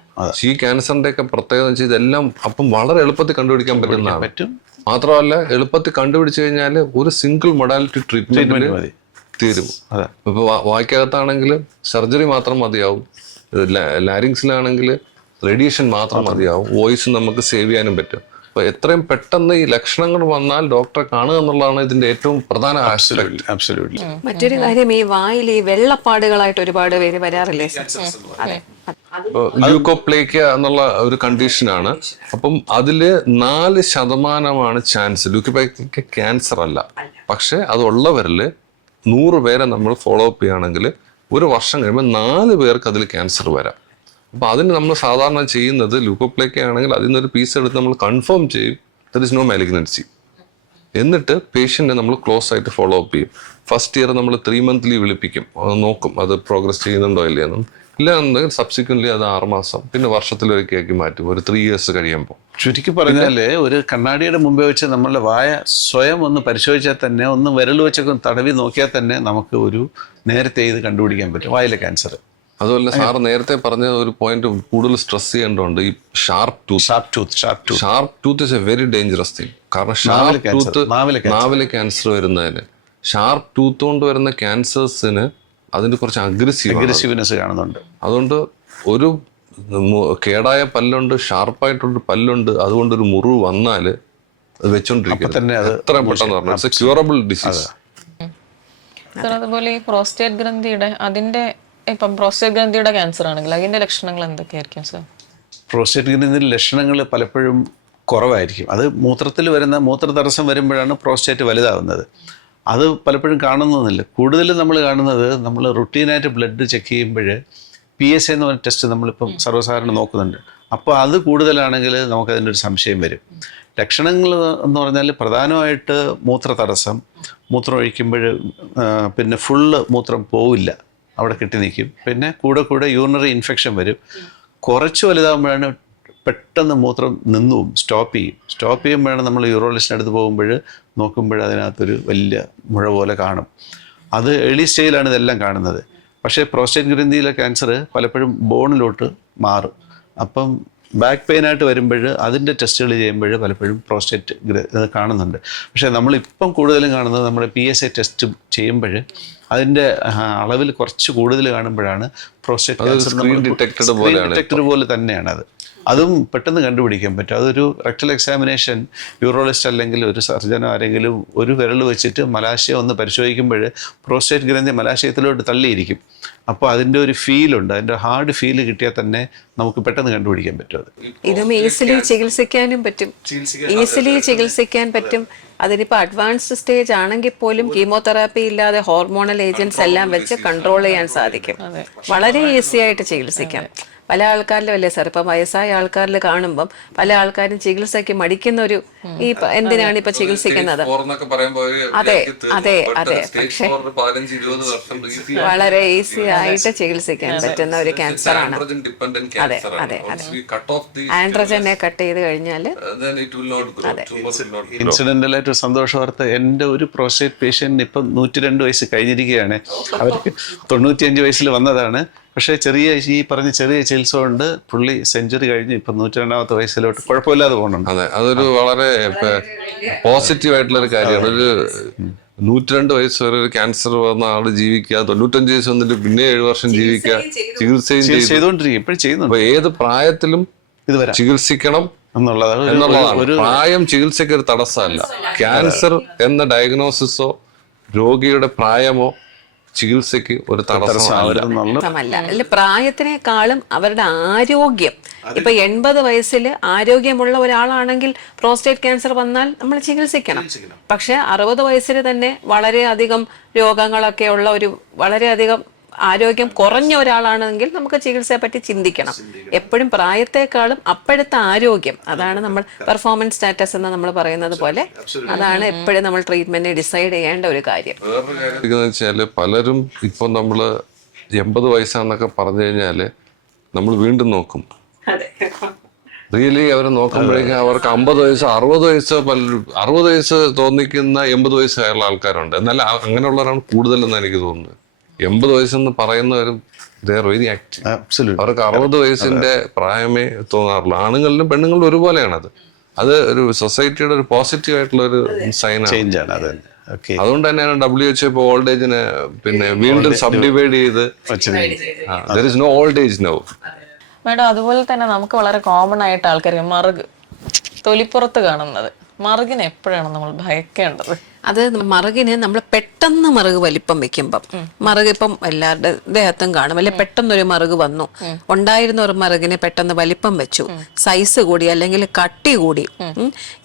ഈ ക്യാൻസറിന്റെ ഒക്കെ പ്രത്യേകത വെച്ചാൽ ഇതെല്ലാം അപ്പം വളരെ എളുപ്പത്തിൽ കണ്ടുപിടിക്കാൻ പറ്റുന്നതാണ്. മാത്രമല്ല എളുപ്പത്തിൽ കണ്ടുപിടിച്ചു കഴിഞ്ഞാൽ ഒരു സിംഗിൾ മൊഡാലിറ്റി ട്രീറ്റ്മെന്റ് തീരും. ഇപ്പൊ വായ്ക്കകത്താണെങ്കിൽ സർജറി മാത്രം മതിയാവും, ലാരിങ്സിലാണെങ്കിൽ റേഡിയേഷൻ മാത്രം മതിയാവും, വോയിസ് നമുക്ക് സേവ് ചെയ്യാനും പറ്റും. അപ്പൊ എത്രയും പെട്ടെന്ന് ഈ ലക്ഷണങ്ങൾ വന്നാൽ ഡോക്ടറെ കാണുക എന്നുള്ളതാണ് ഇതിന്റെ ഏറ്റവും പ്രധാന ആസ്പെക്ട്. മറ്റൊരു കാര്യം, ഈ വായിൽ ഈ വെള്ളപ്പാടുകളായിട്ട് ഒരുപാട് പേര് വരാറില്ലേ? ല്യൂക്കോപ്ലേക്കിയ എന്നുള്ള ഒരു കണ്ടീഷനാണ്. അപ്പം അതില് 4% ചാൻസ്. ല്യൂക്കോപ്ലേക്കിയ ക്യാൻസർ അല്ല, പക്ഷെ അതുള്ളവരിൽ 100 പേരെ നമ്മൾ ഫോളോ അപ്പ് ചെയ്യുകയാണെങ്കിൽ 1 വർഷം കഴിയുമ്പോൾ 4 പേർക്ക് അതിൽ ക്യാൻസർ വരാം. അപ്പോൾ അതിന് നമ്മൾ സാധാരണ ചെയ്യുന്നത്, ല്യൂക്കോപ്ലേക്കിയ ആണെങ്കിൽ അതിൽ നിന്നൊരു പീസ് എടുത്ത് നമ്മൾ കൺഫേം ചെയ്യും ദർ ഇസ് നോ മാലിഗ്നൻസി. എന്നിട്ട് പേഷ്യൻറ്റിനെ നമ്മൾ ക്ലോസ് ആയിട്ട് ഫോളോ അപ്പ് ചെയ്യും. ഫസ്റ്റ് ഇയർ നമ്മൾ 3 monthly വിളിപ്പിക്കും, നോക്കും അത് പ്രോഗ്രസ് ചെയ്യുന്നുണ്ടോ ഇല്ലയെന്നും. ഇല്ല എന്നുണ്ടെങ്കിൽ സബ്സിക്വൻ്റ്ലി അത് 6 മാസം, പിന്നെ വർഷത്തിലൊരിക്കലാക്കി മാറ്റും, ഒരു 3 years കഴിയുമ്പോൾ. ചുരുക്കി പറഞ്ഞാൽ ഒരു കണ്ണാടിയുടെ മുമ്പേ വെച്ച് നമ്മളുടെ വായ സ്വയം ഒന്ന് പരിശോധിച്ചാൽ തന്നെ, ഒന്ന് വിരൽ വെച്ചൊക്കെ തടവി നോക്കിയാൽ തന്നെ നമുക്ക് ഒരു നേരത്തെ ഇത് കണ്ടുപിടിക്കാൻ പറ്റും വായിലെ ക്യാൻസർ. അതുപോലെ സാറ് നേരത്തെ പറഞ്ഞ ഒരു പോയിന്റ് കൂടുതൽ സ്ട്രെസ് ചെയ്യേണ്ടതുണ്ട്. ഈ sharp tooth is a very dangerous thing. കാരണം ഷാർപ്പ് ടൂത്ത് നാവിലെ ക്യാൻസർ വരുന്നതിന്, ഷാർപ്പ് ടൂത്ത് കൊണ്ട് വരുന്ന ക്യാൻസേഴ്സിന് അതിന്റെ കുറച്ച് അഗ്രസീവ്നെസ് കാണുന്നുണ്ട്. അതുകൊണ്ട് ഒരു കേടായ പല്ലുണ്ട്, ഷാർപ്പായിട്ടൊരു പല്ലുണ്ട്, അതുകൊണ്ടൊരു മുറിവ് വന്നാൽ അത് വെച്ചോണ്ടിരിക്കുന്നത്. തന്നെ അത് എത്ര പെട്ടെന്ന് പറഞ്ഞു, it's A curable disease. Sir അതുപോലെ ഈ പ്രോസ്റ്റേറ്റ് ഗ്രന്ഥിയുടെ ഇപ്പം പ്രോസ്റ്റേറ്റ് ഗ്രന്ഥിയുടെ ക്യാൻസർ ആണെങ്കിൽ അതിന്റെ ലക്ഷണങ്ങൾ എന്തൊക്കെയായിരിക്കും സർ? പ്രോസ്റ്റേറ്റ് ഗ്രന്ഥിയുടെ ലക്ഷണങ്ങൾ പലപ്പോഴും കുറവായിരിക്കും. അത് മൂത്രത്തിൽ വരുന്ന മൂത്രതടസ്സം വരുമ്പോഴാണ് പ്രോസ്റ്റേറ്റ് വലുതാവുന്നത്. അത് പലപ്പോഴും കാണുന്നൊന്നുമില്ല. കൂടുതലും നമ്മൾ കാണുന്നത്, നമ്മൾ റുട്ടീനായിട്ട് ബ്ലഡ് ചെക്ക് ചെയ്യുമ്പോൾ PSA എന്ന് പറഞ്ഞ ടെസ്റ്റ് നമ്മളിപ്പം സർവ്വസാധാരണ നോക്കുന്നുണ്ട്. അപ്പോൾ അത് കൂടുതലാണെങ്കിൽ നമുക്കതിൻ്റെ ഒരു സംശയം വരും. ലക്ഷണങ്ങൾ എന്ന് പറഞ്ഞാൽ പ്രധാനമായിട്ട് മൂത്രതടസ്സം, മൂത്രം ഒഴിക്കുമ്പോൾ പിന്നെ ഫുള്ള് മൂത്രം പോവില്ല, അവിടെ കെട്ടി നിൽക്കും. പിന്നെ കൂടെ യൂറിനറി ഇൻഫെക്ഷൻ വരും. കുറച്ച് വലുതാകുമ്പോഴാണ് പെട്ടെന്ന് മൂത്രം നിന്നും സ്റ്റോപ്പ് ചെയ്യുമ്പോഴാണ് നമ്മൾ യൂറോളജിസ്റ്റിൻ്റെ അടുത്ത് പോകുമ്പോൾ നോക്കുമ്പോൾ അതിനകത്തൊരു വലിയ മുഴ പോലെ കാണും. അത് ഏർലി സ്റ്റേജിലാണ് ഇതെല്ലാം കാണുന്നത്. പക്ഷേ പ്രോസ്റ്റേറ്റ് ഗ്രന്ഥിയിലെ ക്യാൻസർ പലപ്പോഴും ബോണിലോട്ട് മാറും. അപ്പം ബാക്ക് പെയിനായിട്ട് വരുമ്പോൾ അതിൻ്റെ ടെസ്റ്റുകൾ ചെയ്യുമ്പോൾ പലപ്പോഴും പ്രോസ്റ്റേറ്റ് കാണുന്നുണ്ട്. പക്ഷേ നമ്മളിപ്പം കൂടുതലും കാണുന്നത് നമ്മുടെ PSA ടെസ്റ്റ് ചെയ്യുമ്പോൾ അതിൻ്റെ അളവിൽ കുറച്ച് കൂടുതൽ കാണുമ്പോഴാണ് പ്രോസ്റ്റേറ്റ് ക്യാൻസർ. സ്ക്രീൻ ഡിറ്റക്ടർ പോലെ തന്നെയാണ് അത്. അതും പെട്ടെന്ന് കണ്ടുപിടിക്കാൻ പറ്റും. അതൊരു റെക്ടൽ എക്സാമിനേഷൻ യൂറോളജിസ്റ്റ് അല്ലെങ്കിൽ ഒരു സർജനോ ആരെങ്കിലും ഒരു വിരൽ വെച്ചിട്ട് മലാശയം ഒന്ന് പരിശോധിക്കുമ്പോൾ പ്രോസ്റ്റേറ്റ് ഗ്രന്ഥി മലാശയത്തിലോട്ട് തള്ളിയിരിക്കും. അപ്പോൾ അതിൻ്റെ ഒരു ഫീലുണ്ട്, അതിൻ്റെ ഹാർഡ് ഫീല് കിട്ടിയാൽ തന്നെ നമുക്ക് പെട്ടെന്ന് കണ്ടുപിടിക്കാൻ പറ്റും. അത് ഇതും ഈസിലി ചികിത്സിക്കാനും പറ്റും, ചികിത്സിക്കാൻ പറ്റും. അതിനിപ്പോൾ അഡ്വാൻസ്ഡ് സ്റ്റേജ് ആണെങ്കിൽ പോലും കീമോതെറാപ്പി ഇല്ലാതെ ഹോർമോണൽ ഏജൻസ് എല്ലാം വെച്ച് കൺട്രോൾ ചെയ്യാൻ സാധിക്കും. വളരെ ഈസി ആയിട്ട് ചികിത്സിക്കാം. പല ആൾക്കാരിലും അല്ലേ സാർ, ഇപ്പം വയസ്സായ ആൾക്കാരിൽ കാണുമ്പം പല ആൾക്കാരും ചികിത്സയ്ക്ക് മടിക്കുന്ന ഒരു എന്തിനാണ് ഇപ്പൊ ചികിത്സിക്കുന്നത്. അതെ അതെ അതെ പക്ഷെ വളരെ ഈസി ആയിട്ട് ചികിത്സിക്കാൻ പറ്റുന്ന ഒരു ക്യാൻസർ ആണ്. അതെ അതെ അതെ ആൻഡ്രോജനെ കട്ട് ചെയ്ത് കഴിഞ്ഞാൽ ഇൻസിഡന്റലായിട്ട് ഒരു സന്തോഷ വാർത്ത, എൻ്റെ ഒരു പ്രോസ്റ്റേറ്റ് പേഷ്യന്റിന് ഇപ്പം 102 വയസ്സ് കഴിഞ്ഞിരിക്കുകയാണ്. അവർക്ക് 95 വയസ്സിൽ വന്നതാണ്. പക്ഷേ ഈ പറഞ്ഞ ചെറിയ ചികിത്സ കൊണ്ട് പുള്ളി സെഞ്ചുറി കഴിഞ്ഞ് ഇപ്പം 102ാമത്തെ വയസ്സിലോട്ട് കുഴപ്പമില്ലാതെ പോകുന്നുണ്ട്. അതെ, അതൊരു വളരെ പോസിറ്റീവ് ആയിട്ടുള്ള ഒരു കാര്യമാണ്. ഒരു 102 വയസ്സ് വരെ ഒരു ക്യാൻസർ വന്ന ആള് ജീവിക്കുക, 95 വയസ്സ് വന്നിട്ട് പിന്നെ 7 വർഷം ജീവിക്കുക, ചികിത്സയും ചെയ്തുകൊണ്ടിരിക്കും. ഇപ്പോഴും ചെയ്യുന്നു. അപ്പൊ ഏത് പ്രായത്തിലും ഇത് ചികിത്സിക്കണം എന്നുള്ളതാണ്. പ്രായം ചികിത്സയ്ക്ക് ഒരു തടസ്സമല്ല. ക്യാൻസർ എന്ന ഡയഗ്നോസിസോ രോഗിയുടെ പ്രായമോ ചികിത്സയ്ക്ക് ഒരു തടസ്സമല്ല. പ്രായത്തിനേക്കാളും അവരുടെ ആരോഗ്യം. ഇപ്പൊ 80 വയസ്സിൽ ആരോഗ്യമുള്ള ഒരാളാണെങ്കിൽ പ്രോസ്റ്റേറ്റ് ക്യാൻസർ വന്നാൽ നമ്മൾ ചികിത്സിക്കണം. പക്ഷെ 60 വയസ്സിൽ തന്നെ വളരെയധികം രോഗങ്ങളൊക്കെ ഉള്ള ഒരു വളരെയധികം ആരോഗ്യം കുറഞ്ഞ ഒരാളാണെങ്കിൽ നമുക്ക് ചികിത്സയെ പറ്റി ചിന്തിക്കണം. എപ്പോഴും പ്രായത്തെക്കാളും അപ്പോഴത്തെ ആരോഗ്യം, അതാണ് നമ്മൾ പെർഫോമൻസ് സ്റ്റാറ്റസ് എന്ന് നമ്മൾ പറയുന്നത് പോലെ, അതാണ് എപ്പോഴും നമ്മൾ ട്രീറ്റ്മെന്റ് ഡിസൈഡ് ചെയ്യേണ്ട ഒരു കാര്യം. വേറൊരു കാര്യം വെച്ചാല് പലരും ഇപ്പം നമ്മള് 80 വയസ്സാന്നൊക്കെ പറഞ്ഞു കഴിഞ്ഞാല് നമ്മൾ വീണ്ടും നോക്കും. റിയലി അവരെ നോക്കുമ്പോഴേക്കും അവർക്ക് 50 വയസ്സ് 60 വയസ്സ് 60 വയസ്സ് തോന്നിക്കുന്ന 80 വയസ്സായുള്ള ആൾക്കാരുണ്ട്. എന്നാൽ അങ്ങനെയുള്ളവരാണ് കൂടുതലെന്ന് എനിക്ക് തോന്നുന്നത്. 80 വയസ്സെന്ന് പറയുന്നവരും വെരി ആക്റ്റീവ്. അവർക്ക് 60 വയസ്സിന്റെ പ്രായമേ തോന്നാറുള്ളൂ. ആണുങ്ങളിലും പെണ്ണുങ്ങളിലും ഒരുപോലെയാണത്. അത് ഒരു സൊസൈറ്റിയുടെ ഒരു പോസിറ്റീവ് ആയിട്ടുള്ള ഒരു സൈനാണ്. അതുകൊണ്ട് തന്നെയാണ് WHO ഇപ്പോൾ ഓൾഡ് ഏജിനെ പിന്നെ വീണ്ടും സബ്ഡിവൈഡ് ചെയ്ത് there is no old age now. Madam, അതുപോലെ തന്നെ നമുക്ക് വളരെ കോമൺ ആയിട്ട് ആൾക്കാർക്ക് മറുക് തൊലിപ്പുറത്ത് കാണുന്നത്, മറുകിന് എപ്പോഴാണ് നമ്മൾ ഭയക്കേണ്ടത്? അത് മറുകിന് നമ്മൾ പെട്ടെന്ന് മറുക് വലിപ്പം വെക്കുമ്പം, മറുക് ഇപ്പം എല്ലാവരുടെ ദേഹത്തും കാണും അല്ലെ, പെട്ടെന്നൊരു മറുക് വന്നു, ഉണ്ടായിരുന്ന ഒരു മറുകിന് പെട്ടെന്ന് വലിപ്പം വെച്ചു, സൈസ് കൂടി അല്ലെങ്കിൽ കട്ടി കൂടി,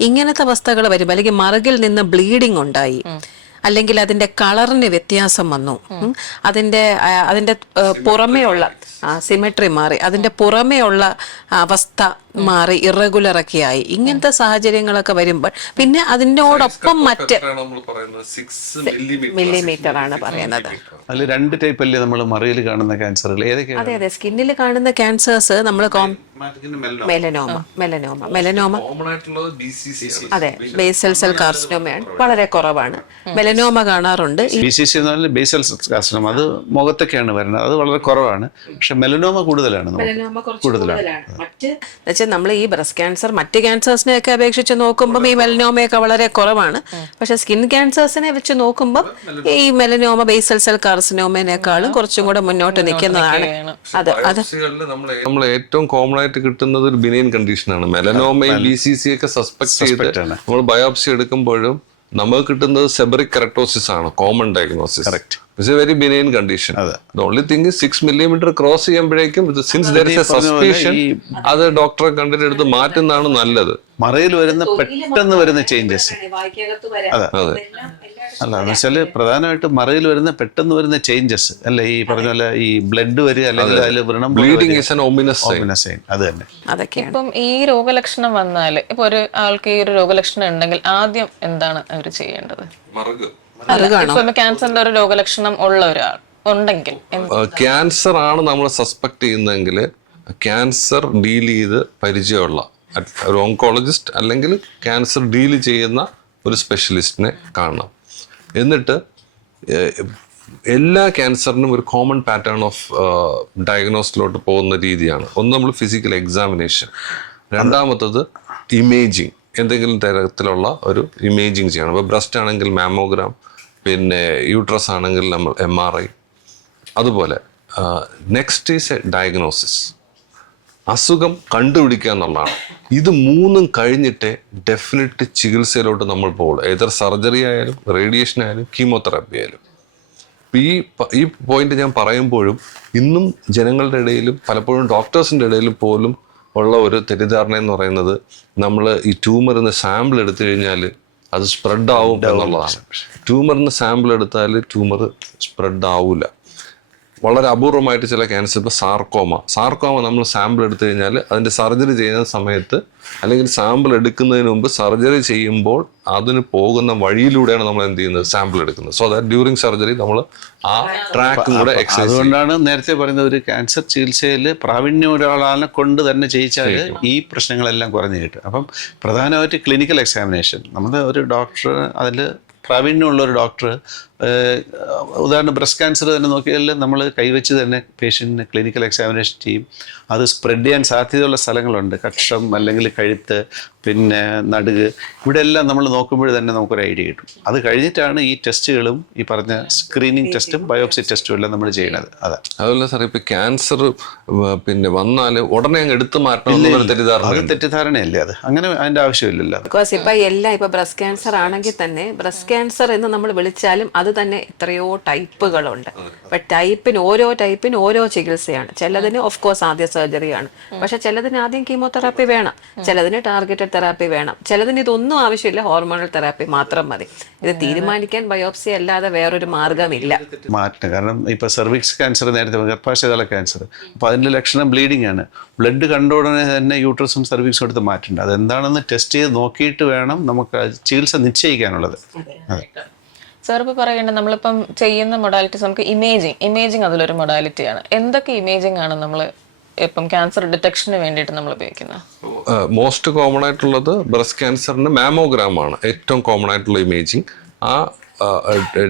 ഇങ്ങനത്തെ അവസ്ഥകൾ വരും. അല്ലെങ്കിൽ മറുകിൽ നിന്ന് ബ്ലീഡിങ് ഉണ്ടായി, അല്ലെങ്കിൽ അതിന്റെ കളറിന് വ്യത്യാസം വന്നു, അതിന്റെ പുറമേ ഉള്ള സിമെട്രി മാറി, അതിന്റെ പുറമേ ഉള്ള അവസ്ഥ മാറി, ഇറഗുലർ ഒക്കെ ആയി, ഇങ്ങനത്തെ സാഹചര്യങ്ങളൊക്കെ വരുമ്പോൾ പിന്നെ അതിനോടൊപ്പം മറ്റ് മില്ലിമീറ്റർ ആണ് പറയുന്നത്. അതിൽ 2 ടൈപ്പ് അല്ലേ നമ്മൾ മറിയിൽ കാണുന്ന ക്യാൻസറുകൾ? അതെ അതെ, സ്കിന്നിൽ കാണുന്ന ക്യാൻസേഴ്സ് നമ്മൾ മെലനോമ അതെ, ബേസൽ സെൽ കാർസിനോമയാണ്, വളരെ കുറവാണ്. മെലനോമ കാണാറുണ്ട്. BCC എന്ന് പറഞ്ഞാൽ ബേസൽ സെൽ കാർസിനോമ, അത് മുഖത്തൊക്കെയാണ് വരുന്നത്, അത് വളരെ കുറവാണ്. പക്ഷെ മെലനോമ കൂടുതലാണ്. മറ്റ് പ്രത്യേകിച്ച് നമ്മൾ ഈ ബ്രസ്റ്റ് ക്യാൻസർ മറ്റ് ക്യാൻസേഴ്സിനെയൊക്കെ അപേക്ഷിച്ച് നോക്കുമ്പോൾ ഈ മെലനോമയൊക്കെ വളരെ കുറവാണ്. പക്ഷെ സ്കിൻ ക്യാൻസേഴ്സിനെ വെച്ച് നോക്കുമ്പോൾ ഈ മെലനോമ ബേസൽ സെൽ കാർസിനോമേനേക്കാളും കുറച്ചും കൂടെ മുന്നോട്ട് നിൽക്കുന്നതാണ്. അത് നമ്മൾ ഏറ്റവും കോമൺ ആയിട്ട് കിട്ടുന്നത് ഒരു ബിനൈൻ കണ്ടീഷനാണ്. മെലനോമയും BCC ഒക്കെ സസ്പെക്ട് ചെയ്ത് നമ്മൾ ബയോപ്സി എടുക്കുമ്പോഴും നമുക്ക് കിട്ടുന്നത് സെബറിക് കെറട്ടോസിസ് ആണ് common diagnosis. It's a very benign condition. The only thing 6 millimeter cross ചെയ്യുമ്പോഴേക്കും since there is a suspicion അത് ഡോക്ടറെ കണ്ടിട്ട് എടുത്ത് മാറ്റുന്നതാണ് നല്ലത്. മറയിൽ വരുന്ന പെട്ടെന്ന് വരുന്ന ചേഞ്ചസ് അതെ അല്ല എന്ന് വെച്ചാൽ പ്രധാനമായിട്ട് മറയിൽ വരുന്ന പെട്ടെന്ന് വരുന്ന ചേഞ്ചസ് അല്ല ഈ പറഞ്ഞ പോലെ ഈ ബ്ലഡ് വരിക അല്ലെങ്കിൽ അതിൽ വ്രണം ബ്ലീഡിംഗ് ഈസ് ആൻ ഓമിനസ് സൈൻ അത് തന്നെ. ഇപ്പം ഈ രോഗലക്ഷണം വന്നാൽ ഇപ്പൊ ഒരു ആൾക്ക് ഈ ഒരു രോഗലക്ഷണം ഉണ്ടെങ്കിൽ ആദ്യം എന്താണ് അവർ ചെയ്യേണ്ടത്? ഇപ്പൊ ക്യാൻസറിന്റെ ഒരു രോഗലക്ഷണം ഉള്ള ഒരാൾ ഉണ്ടെങ്കിൽ ക്യാൻസർ ആണ് നമ്മൾ സസ്പെക്ട് ചെയ്യുന്നതെങ്കിൽ ക്യാൻസർ ഡീൽ ചെയ്ത് പരിചയമുള്ള ഒരു ഓങ്കോളജിസ്റ്റ് അല്ലെങ്കിൽ ക്യാൻസർ ഡീൽ ചെയ്യുന്ന ഒരു സ്പെഷ്യലിസ്റ്റിനെ കാണണം. എന്നിട്ട് എല്ലാ ക്യാൻസറിനും ഒരു കോമൺ പാറ്റേൺ ഓഫ് ഡയഗ്നോസിലോട്ട് പോകുന്ന രീതിയാണ്. ഒന്ന് നമ്മൾ ഫിസിക്കൽ എക്സാമിനേഷൻ, രണ്ടാമത്തത് ഇമേജിങ്, എന്തെങ്കിലും തരത്തിലുള്ള ഒരു ഇമേജിങ് ചെയ്യണം. ഇപ്പോൾ ബ്രസ്റ്റ് ആണെങ്കിൽ മാമോഗ്രാം, പിന്നെ യൂട്രസ് ആണെങ്കിൽ നമ്മൾ MRI. അതുപോലെ നെക്സ്റ്റ് ഈസ് എ ഡയഗ്നോസിസ്, അസുഖം കണ്ടുപിടിക്കുക എന്നുള്ളതാണ്. ഇത് മൂന്നും കഴിഞ്ഞിട്ടേ ഡെഫിനറ്റ് ചികിത്സയിലോട്ട് നമ്മൾ പോകുള്ളൂ. ഏതർ സർജറി ആയാലും റേഡിയേഷൻ ആയാലും കീമോതെറാപ്പി ആയാലും. ഈ പോയിന്റ് ഞാൻ പറയുമ്പോഴും ഇന്നും ജനങ്ങളുടെ ഇടയിലും പലപ്പോഴും ഡോക്ടേഴ്സിൻ്റെ ഇടയിലും പോലും ഉള്ള ഒരു തെറ്റിദ്ധാരണ എന്ന് പറയുന്നത് നമ്മൾ ഈ ട്യൂമറിന്ന് സാമ്പിൾ എടുത്തു കഴിഞ്ഞാൽ അത് സ്പ്രെഡ് ആവും എന്നുള്ളതാണ്. ട്യൂമറിന് സാമ്പിൾ എടുത്താൽ ട്യൂമർ സ്പ്രെഡ് ആവില്ല. വളരെ അപൂർവമായിട്ട് ചില ക്യാൻസർ, ഇപ്പോൾ സാർക്കോമ നമ്മൾ സാമ്പിൾ എടുത്തു കഴിഞ്ഞാൽ അതിൻ്റെ സർജറി ചെയ്യുന്ന സമയത്ത് അല്ലെങ്കിൽ സാമ്പിൾ എടുക്കുന്നതിന് മുമ്പ് സർജറി ചെയ്യുമ്പോൾ അതിന് പോകുന്ന വഴിയിലൂടെയാണ് നമ്മൾ എന്ത് ചെയ്യുന്നത്, സാമ്പിൾ എടുക്കുന്നത്. സോ ദാറ്റ് ഡ്യൂറിങ് സർജറി നമ്മൾ ആ ട്രാക്കും കൂടെ എക്സസൈസ്. അതുകൊണ്ടാണ് നേരത്തെ പറയുന്നത് ഒരു ക്യാൻസർ ചികിത്സയിൽ പ്രാവീണ്യം ഒരാളെ കൊണ്ട് തന്നെ ചെയ്യിച്ചാൽ ഈ പ്രശ്നങ്ങളെല്ലാം കുറഞ്ഞു കിട്ടും. അപ്പം പ്രധാനമായിട്ട് ക്ലിനിക്കൽ എക്സാമിനേഷൻ, നമ്മുടെ ഒരു ഡോക്ടർ അതിൽ പ്രാവീണ്യമുള്ള ഒരു ഡോക്ടർ, ഉദാഹരണം ബ്രസ്റ്റ് ക്യാൻസർ തന്നെ നോക്കിയാൽ നമ്മൾ കൈവച്ച് തന്നെ പേഷ്യൻറ്റിന് ക്ലിനിക്കൽ എക്സാമിനേഷൻ ചെയ്യും. അത് സ്പ്രെഡ് ചെയ്യാൻ സാധ്യതയുള്ള സ്ഥലങ്ങളുണ്ട്, കക്ഷം അല്ലെങ്കിൽ കഴുത്ത്, പിന്നെ നടുക്, ഇവിടെ എല്ലാം നമ്മൾ നോക്കുമ്പോൾ തന്നെ നമുക്കൊരു ഐഡിയ കിട്ടും. അത് കഴിഞ്ഞിട്ടാണ് ഈ ടെസ്റ്റുകളും ഈ പറഞ്ഞ സ്ക്രീനിങ് ടെസ്റ്റും ബയോപ്സി ടെസ്റ്റും എല്ലാം നമ്മൾ ചെയ്യുന്നത്. അതെ, അതുപോലെ സാർ ഇപ്പോൾ ക്യാൻസർ പിന്നെ വന്നാൽ ഉടനെ അങ്ങ് എടുത്തു മാറ്റണം തെറ്റിദ്ധാരണയല്ലേ? അത് അങ്ങനെ അതിൻ്റെ ആവശ്യമില്ലല്ലോ. ബിക്കോസ് ഇപ്പം എല്ലാം ഇപ്പോൾ ബ്രസ്റ്റ് ക്യാൻസർ ആണെങ്കിൽ തന്നെ ബ്രസ്റ്റ് ക്യാൻസർ എന്ന് നമ്മൾ വിളിച്ചാലും അത് തന്നെ എത്രയോ ടൈപ്പുകളുണ്ട്. അപ്പം ഓരോ ടൈപ്പിന് ഓരോ ചികിത്സയാണ്. ചിലതിന് ഓഫ് കോഴ്സ് ആദ്യ സർജറിയാണ്, പക്ഷെ ചിലതിന് ആദ്യം കീമോതെറാപ്പി വേണം, ചിലതിന് ടാർഗറ്റഡ് തെറാപ്പി വേണം, ചിലതിന് ഇതൊന്നും ആവശ്യമില്ല, ഹോർമോണൽ തെറാപ്പി മാത്രം മതി. ഇത് തീരുമാനിക്കാൻ ബയോപ്സി അല്ലാതെ വേറൊരു മാർഗമില്ല. മാറ്റം കാരണം ഇപ്പോൾ സെർവിക്സ് ക്യാൻസർ, നേരത്തെ ഗർഭാശയതല ക്യാൻസർ, അപ്പോൾ അതിൻ്റെ ലക്ഷണം ബ്ലീഡിംഗ് ആണ്. ബ്ലഡ് കണ്ട ഉടനെ തന്നെ യൂട്രസും സെർവിക്സും എടുത്ത് മാറ്റേണ്ട. അതെന്താണെന്ന് ടെസ്റ്റ് ചെയ്ത് നോക്കിയിട്ട് വേണം നമുക്ക് ചികിത്സ നിശ്ചയിക്കാനുള്ളത്. അതെ സാർ ഇപ്പോൾ പറയേണ്ടത് നമ്മളിപ്പം ചെയ്യുന്ന മൊഡാലിറ്റീസ്, നമുക്ക് ഇമേജിങ് അതിലൊരു മൊഡാലിറ്റിയാണ്. എന്തൊക്കെ ഇമേജിംഗ് ആണ് നമ്മൾ ഇപ്പം ക്യാൻസർ ഡിറ്റക്ഷന് വേണ്ടിയിട്ട് നമ്മൾ ഉപയോഗിക്കുന്നത്? മോസ്റ്റ് കോമൺ ആയിട്ടുള്ളത് ബ്രസ്റ്റ് ക്യാൻസറിന് മാമോഗ്രാം ആണ് ഏറ്റവും കോമൺ ആയിട്ടുള്ള ഇമേജിങ്. ആ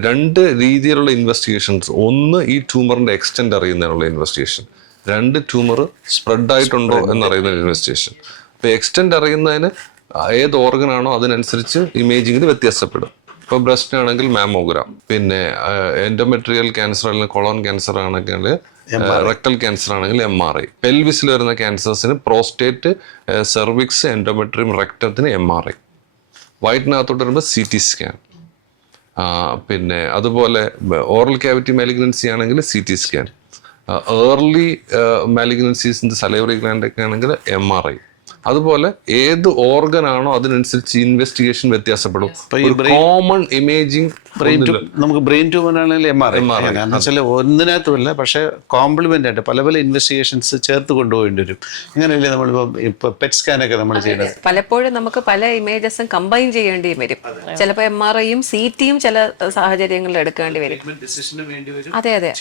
രണ്ട് രീതിയിലുള്ള ഇൻവെസ്റ്റിഗേഷൻസ്, ഒന്ന് ഈ ട്യൂമറിന്റെ എക്സ്റ്റെൻഡ് അറിയുന്നതിനുള്ള ഇൻവെസ്റ്റിഗേഷൻ, രണ്ട് ട്യൂമർ സ്പ്രെഡ് ആയിട്ടുണ്ടോ എന്നറിയുന്ന ഇൻവെസ്റ്റിഗേഷൻ. ഇപ്പോൾ എക്സ്റ്റെൻഡ് അറിയുന്നതിന് ഏത് ഓർഗനാണോ അതിനനുസരിച്ച് ഇമേജിങ്ങിന് വ്യത്യാസപ്പെടും. ഇപ്പോൾ ബ്രസ്റ്റിനാണെങ്കിൽ മാമോഗ്രാം, പിന്നെ എൻഡോമെട്രിയൽ ക്യാൻസർ അല്ലെങ്കിൽ കൊളോൺ ക്യാൻസർ ആണെങ്കിൽ റെക്ടൽ ക്യാൻസർ ആണെങ്കിൽ MRI. പെൽവിസിൽ വരുന്ന ക്യാൻസേഴ്സിന് പ്രോസ്റ്റേറ്റ്, സെർവിക്സ്, എൻഡോമെട്രിയം, റെക്ടത്തിന് MRI. വയറ്റിനകത്തോട്ട് വരുമ്പോൾ CT സ്കാൻ. പിന്നെ അതുപോലെ ഓറൽ ക്യാവിറ്റി മാലിഗ്നൻസി ആണെങ്കിൽ CT സ്കാൻ. ഏർലി മാലിഗ്നൻസീസിൻ്റെ സലൈവറി ഗ്ലാൻഡ് ഒക്കെ ആണെങ്കിൽ MRI. അതുപോലെ ഏത് ഓർഗൻ ആണോ അതിനനുസരിച്ച് ഇൻവെസ്റ്റിഗേഷൻ വ്യത്യാസപ്പെടും. കോമൺ ഇമേജിങ് നമുക്ക് ബ്രെയിൻ ട്യൂമർ ആണെങ്കിൽ MRI എന്ന് വെച്ചാൽ ഒന്നിനകത്തുമില്ല, പക്ഷേ കോംപ്ലിമെന്റ് ആയിട്ട് പല പല ഇൻവെസ്റ്റിഗേഷൻസ് ചേർത്ത് കൊണ്ടുപോകേണ്ടി വരും. അങ്ങനെയല്ലേ നമ്മളിപ്പോൾ പെറ്റ് സ്കാനൊക്കെ നമ്മൾ ചെയ്യുന്നത്. പലപ്പോഴും നമുക്ക് പല ഇമേജസും കമ്പൈൻ ചെയ്യേണ്ടി വരും. ചിലപ്പോൾ MRIയും CTയും ചില സാഹചര്യങ്ങളിൽ എടുക്കേണ്ടി വരും. അതെ,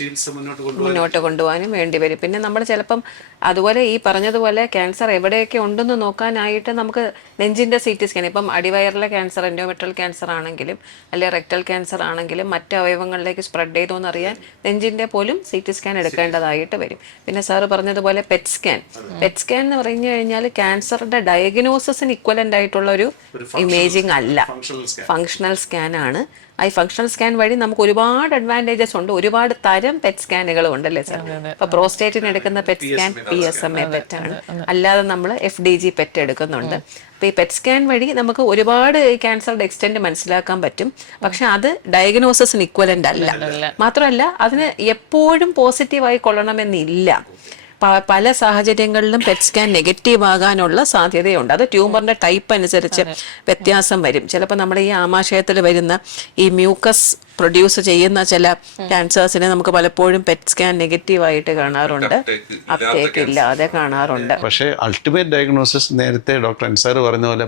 മുന്നോട്ട് കൊണ്ടുപോകാനും വേണ്ടി വരും. പിന്നെ നമ്മൾ ചിലപ്പം അതുപോലെ ഈ പറഞ്ഞതുപോലെ ക്യാൻസർ എവിടെയൊക്കെ ഉണ്ടെന്ന് എന്ന് നോക്കാനായിട്ട് നമുക്ക് നെഞ്ചിൻ്റെ CT സ്കാൻ, ഇപ്പം അടിവയറിലെ ക്യാൻസർ, എൻഡോമെട്രിയൽ ക്യാൻസർ ആണെങ്കിലും അല്ലെങ്കിൽ റെക്ടൽ ക്യാൻസർ ആണെങ്കിലും മറ്റ് അവയവങ്ങളിലേക്ക് സ്പ്രെഡ് ചെയ്തോ എന്നറിയാൻ നെഞ്ചിൻ്റെ പോലും CT സ്കാൻ എടുക്കേണ്ടതായിട്ട് വരും. പിന്നെ സാറ് പറഞ്ഞതുപോലെ പെറ്റ് സ്കാൻ എന്ന് പറഞ്ഞു കഴിഞ്ഞാൽ ക്യാൻസറിൻ്റെ ഡയഗ്നോസിന് ഇക്വലൻ്റ് ആയിട്ടുള്ള ഒരു ഇമേജിങ് അല്ല, ഫങ്ഷണൽ സ്കാൻ ആണ്. ഈ ഫങ്ഷണൽ സ്കാൻ വഴി നമുക്ക് ഒരുപാട് അഡ്വാൻറ്റേജസ് ഉണ്ട്. ഒരുപാട് തരം പെറ്റ് സ്കാനുകളും ഉണ്ടല്ലേ സാർ? ഇപ്പൊ പ്രോസ്റ്റേറ്റിന് എടുക്കുന്ന പെറ്റ് സ്കാൻ PSMA പെറ്റ് ആണ്, അല്ലാതെ നമ്മൾ FDG പെറ്റ് എടുക്കുന്നുണ്ട്. അപ്പോൾ ഈ പെറ്റ് സ്കാൻ വഴി നമുക്ക് ഒരുപാട് ക്യാൻസറുടെ എക്സ്റ്റെൻറ്റ് മനസ്സിലാക്കാൻ പറ്റും. പക്ഷെ അത് ഡയഗ്നോസിന് ഇക്വലൻ്റ് അല്ല. മാത്രമല്ല അതിന് എപ്പോഴും പോസിറ്റീവായി കൊള്ളണമെന്നില്ല. പല സാഹചര്യങ്ങളിലും പെറ്റ് സ്കാൻ നെഗറ്റീവ് ആകാനുള്ള സാധ്യതയുണ്ട്. അത് ട്യൂമറിന്റെ ടൈപ്പ് അനുസരിച്ച് വ്യത്യാസം വരും. ചിലപ്പോൾ നമ്മുടെ ഈ ആമാശയത്തിൽ വരുന്ന ഈ മ്യൂക്കസ് പ്രൊഡ്യൂസ് ചെയ്യുന്ന ചില ക്യാൻസേഴ്സിനെ നമുക്ക് പലപ്പോഴും പെറ്റ് സ്കാൻ നെഗറ്റീവായിട്ട് കാണാറുണ്ട്, അപ്ടേക്ക് ഇല്ലാതെ കാണാറുണ്ട്. പക്ഷേ അൾട്ടിമേറ്റ് ഡയഗ്നോസിസ് നേരത്തെ ഡോക്ടർ അൻസാർ പറഞ്ഞ പോലെ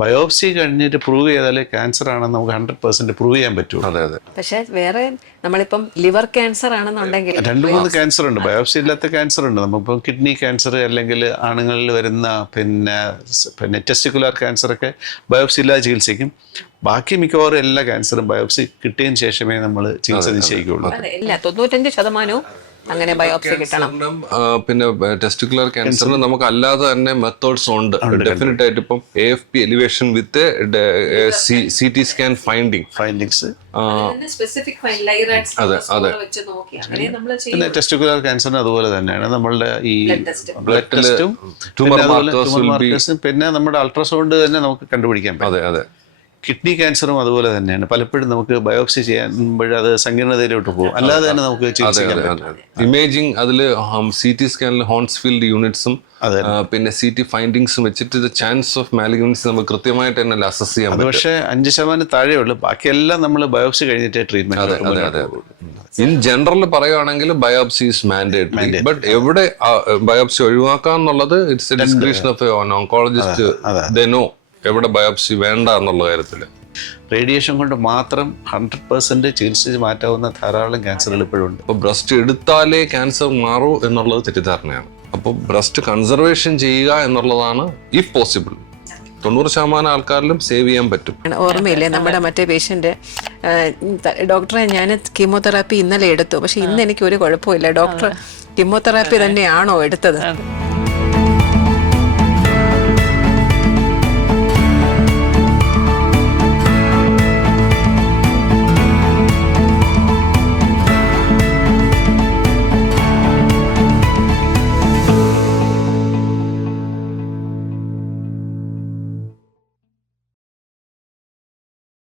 ബയോപ്സി കഴിഞ്ഞിട്ട് പ്രൂവ് ചെയ്താലേ ക്യാൻസർ ആണെന്ന് നമുക്ക് 100% പ്രൂവ് ചെയ്യാൻ പറ്റുള്ളൂ. അതെ അതെ. പക്ഷെ വേറെ നമ്മളിപ്പം ലിവർ ക്യാൻസർ ആണെന്നുണ്ടെങ്കിൽ 2-3 ക്യാൻസർ ഉണ്ട്, ബയോപ്സി ഇല്ലാത്ത ക്യാൻസർ ഉണ്ട്. നമുക്കിപ്പം കിഡ്നി ക്യാൻസർ അല്ലെങ്കിൽ ആണുങ്ങളിൽ വരുന്ന പിന്നെ ടെസ്റ്റിക്കുലർ ക്യാൻസറൊക്കെ ബയോപ്സി ഇല്ലാതെ ചികിത്സിക്കും. ബാക്കി മിക്കവാറും എല്ലാ ക്യാൻസറും ബയോപ്സി കിട്ടിയതിന് ശേഷമേ നമ്മൾ ചികിത്സ നിശ്ചയിക്കുകയുള്ളൂ. ഇല്ല, 95% അങ്ങനെ ബയോപ്സി കിട്ടണം. പിന്നെ ടെസ്റ്റിക്കുലർ ക്യാൻസറിന് നമുക്ക് അല്ലാതെ തന്നെ മെത്തേഡ്സ് ഉണ്ട് ഡെഫിനറ്റ് ആയിട്ട്. ഇപ്പം AFP എലിവേഷൻ വിത്ത് CT സ്കാൻ ഫൈൻഡിങ്സ്. പിന്നെ ടെസ്റ്റിക്കുലർ ക്യാൻസറിന് അതുപോലെ തന്നെയാണ് നമ്മളുടെ ഈ ബ്ലഡ് ടെസ്റ്റും പിന്നെ നമ്മുടെ അൾട്രാസൗണ്ട് തന്നെ നമുക്ക് കണ്ടുപിടിക്കാൻ പറ്റും. അതെ അതെ. കിഡ്നി ക്യാൻസറും അതുപോലെ തന്നെയാണ്. പലപ്പോഴും നമുക്ക് ബയോപ്സി ചെയ്യുമ്പോൾ അത് സങ്കീർണതയിലോട്ട് പോകും, അല്ലാതെ തന്നെ നമുക്ക് ചികിത്സിക്കാൻ പറ്റും. ഇമേജിങ് അതിൽ CT സ്കാനിൽ ഹോൺസ്ഫീൽഡ് യൂണിറ്റ്സും പിന്നെ CT ഫൈൻഡിങ്സും വെച്ചിട്ട് ചാൻസ് ഓഫ് മാലിഗ്നൻസി നമുക്ക് കൃത്യമായിട്ട് തന്നെ അസസ് ചെയ്യാൻ പറ്റും. പക്ഷേ 5% താഴെ ഉള്ളൂ. ബാക്കിയെല്ലാം നമ്മൾ ബയോപ്സി കഴിഞ്ഞിട്ടേ ട്രീറ്റ്മെന്റ്. ഇൻ ജനറൽ പറയുകയാണെങ്കിൽ ബയോപ്സി ഈസ് മാൻഡേറ്ററി. ബട്ട് എവിടെ ബയോപ്സി ഒഴിവാക്കാം എന്നുള്ളത് it's A description of oncologist. They know എവിടെ ബയോപ്സി വേണ്ട എന്നുള്ള കാര്യത്തിൽ. റേഡിയേഷൻ കൊണ്ട് മാത്രം 100% ചികിത്സിച്ച് മാറ്റാവുന്ന ധാരാളം ക്യാൻസറുകൾ ഇപ്പോഴുണ്ട്. അപ്പോൾ ബ്രസ്റ്റ് എടുത്താലേ ക്യാൻസർ മാറൂ എന്നുള്ളത് തെറ്റിദ്ധാരണയാണ്. അപ്പോൾ ബ്രസ്റ്റ് കൺസർവേഷൻ ചെയ്യുക എന്നുള്ളതാണ് ഇഫ് പോസിബിൾ 90% ആൾക്കാരിലും സേവ് ചെയ്യാൻ പറ്റും. ഓർമ്മയില്ലേ നമ്മുടെ മറ്റേ പേഷ്യന്റ്, ഡോക്ടറെ ഞാൻ കീമോതെറാപ്പി ഇന്നലെ എടുത്തു, പക്ഷെ ഇന്ന് എനിക്ക് ഒരു കുഴപ്പമില്ല. ഡോക്ടർ കീമോതെറാപ്പി തന്നെയാണോ എടുത്തത്?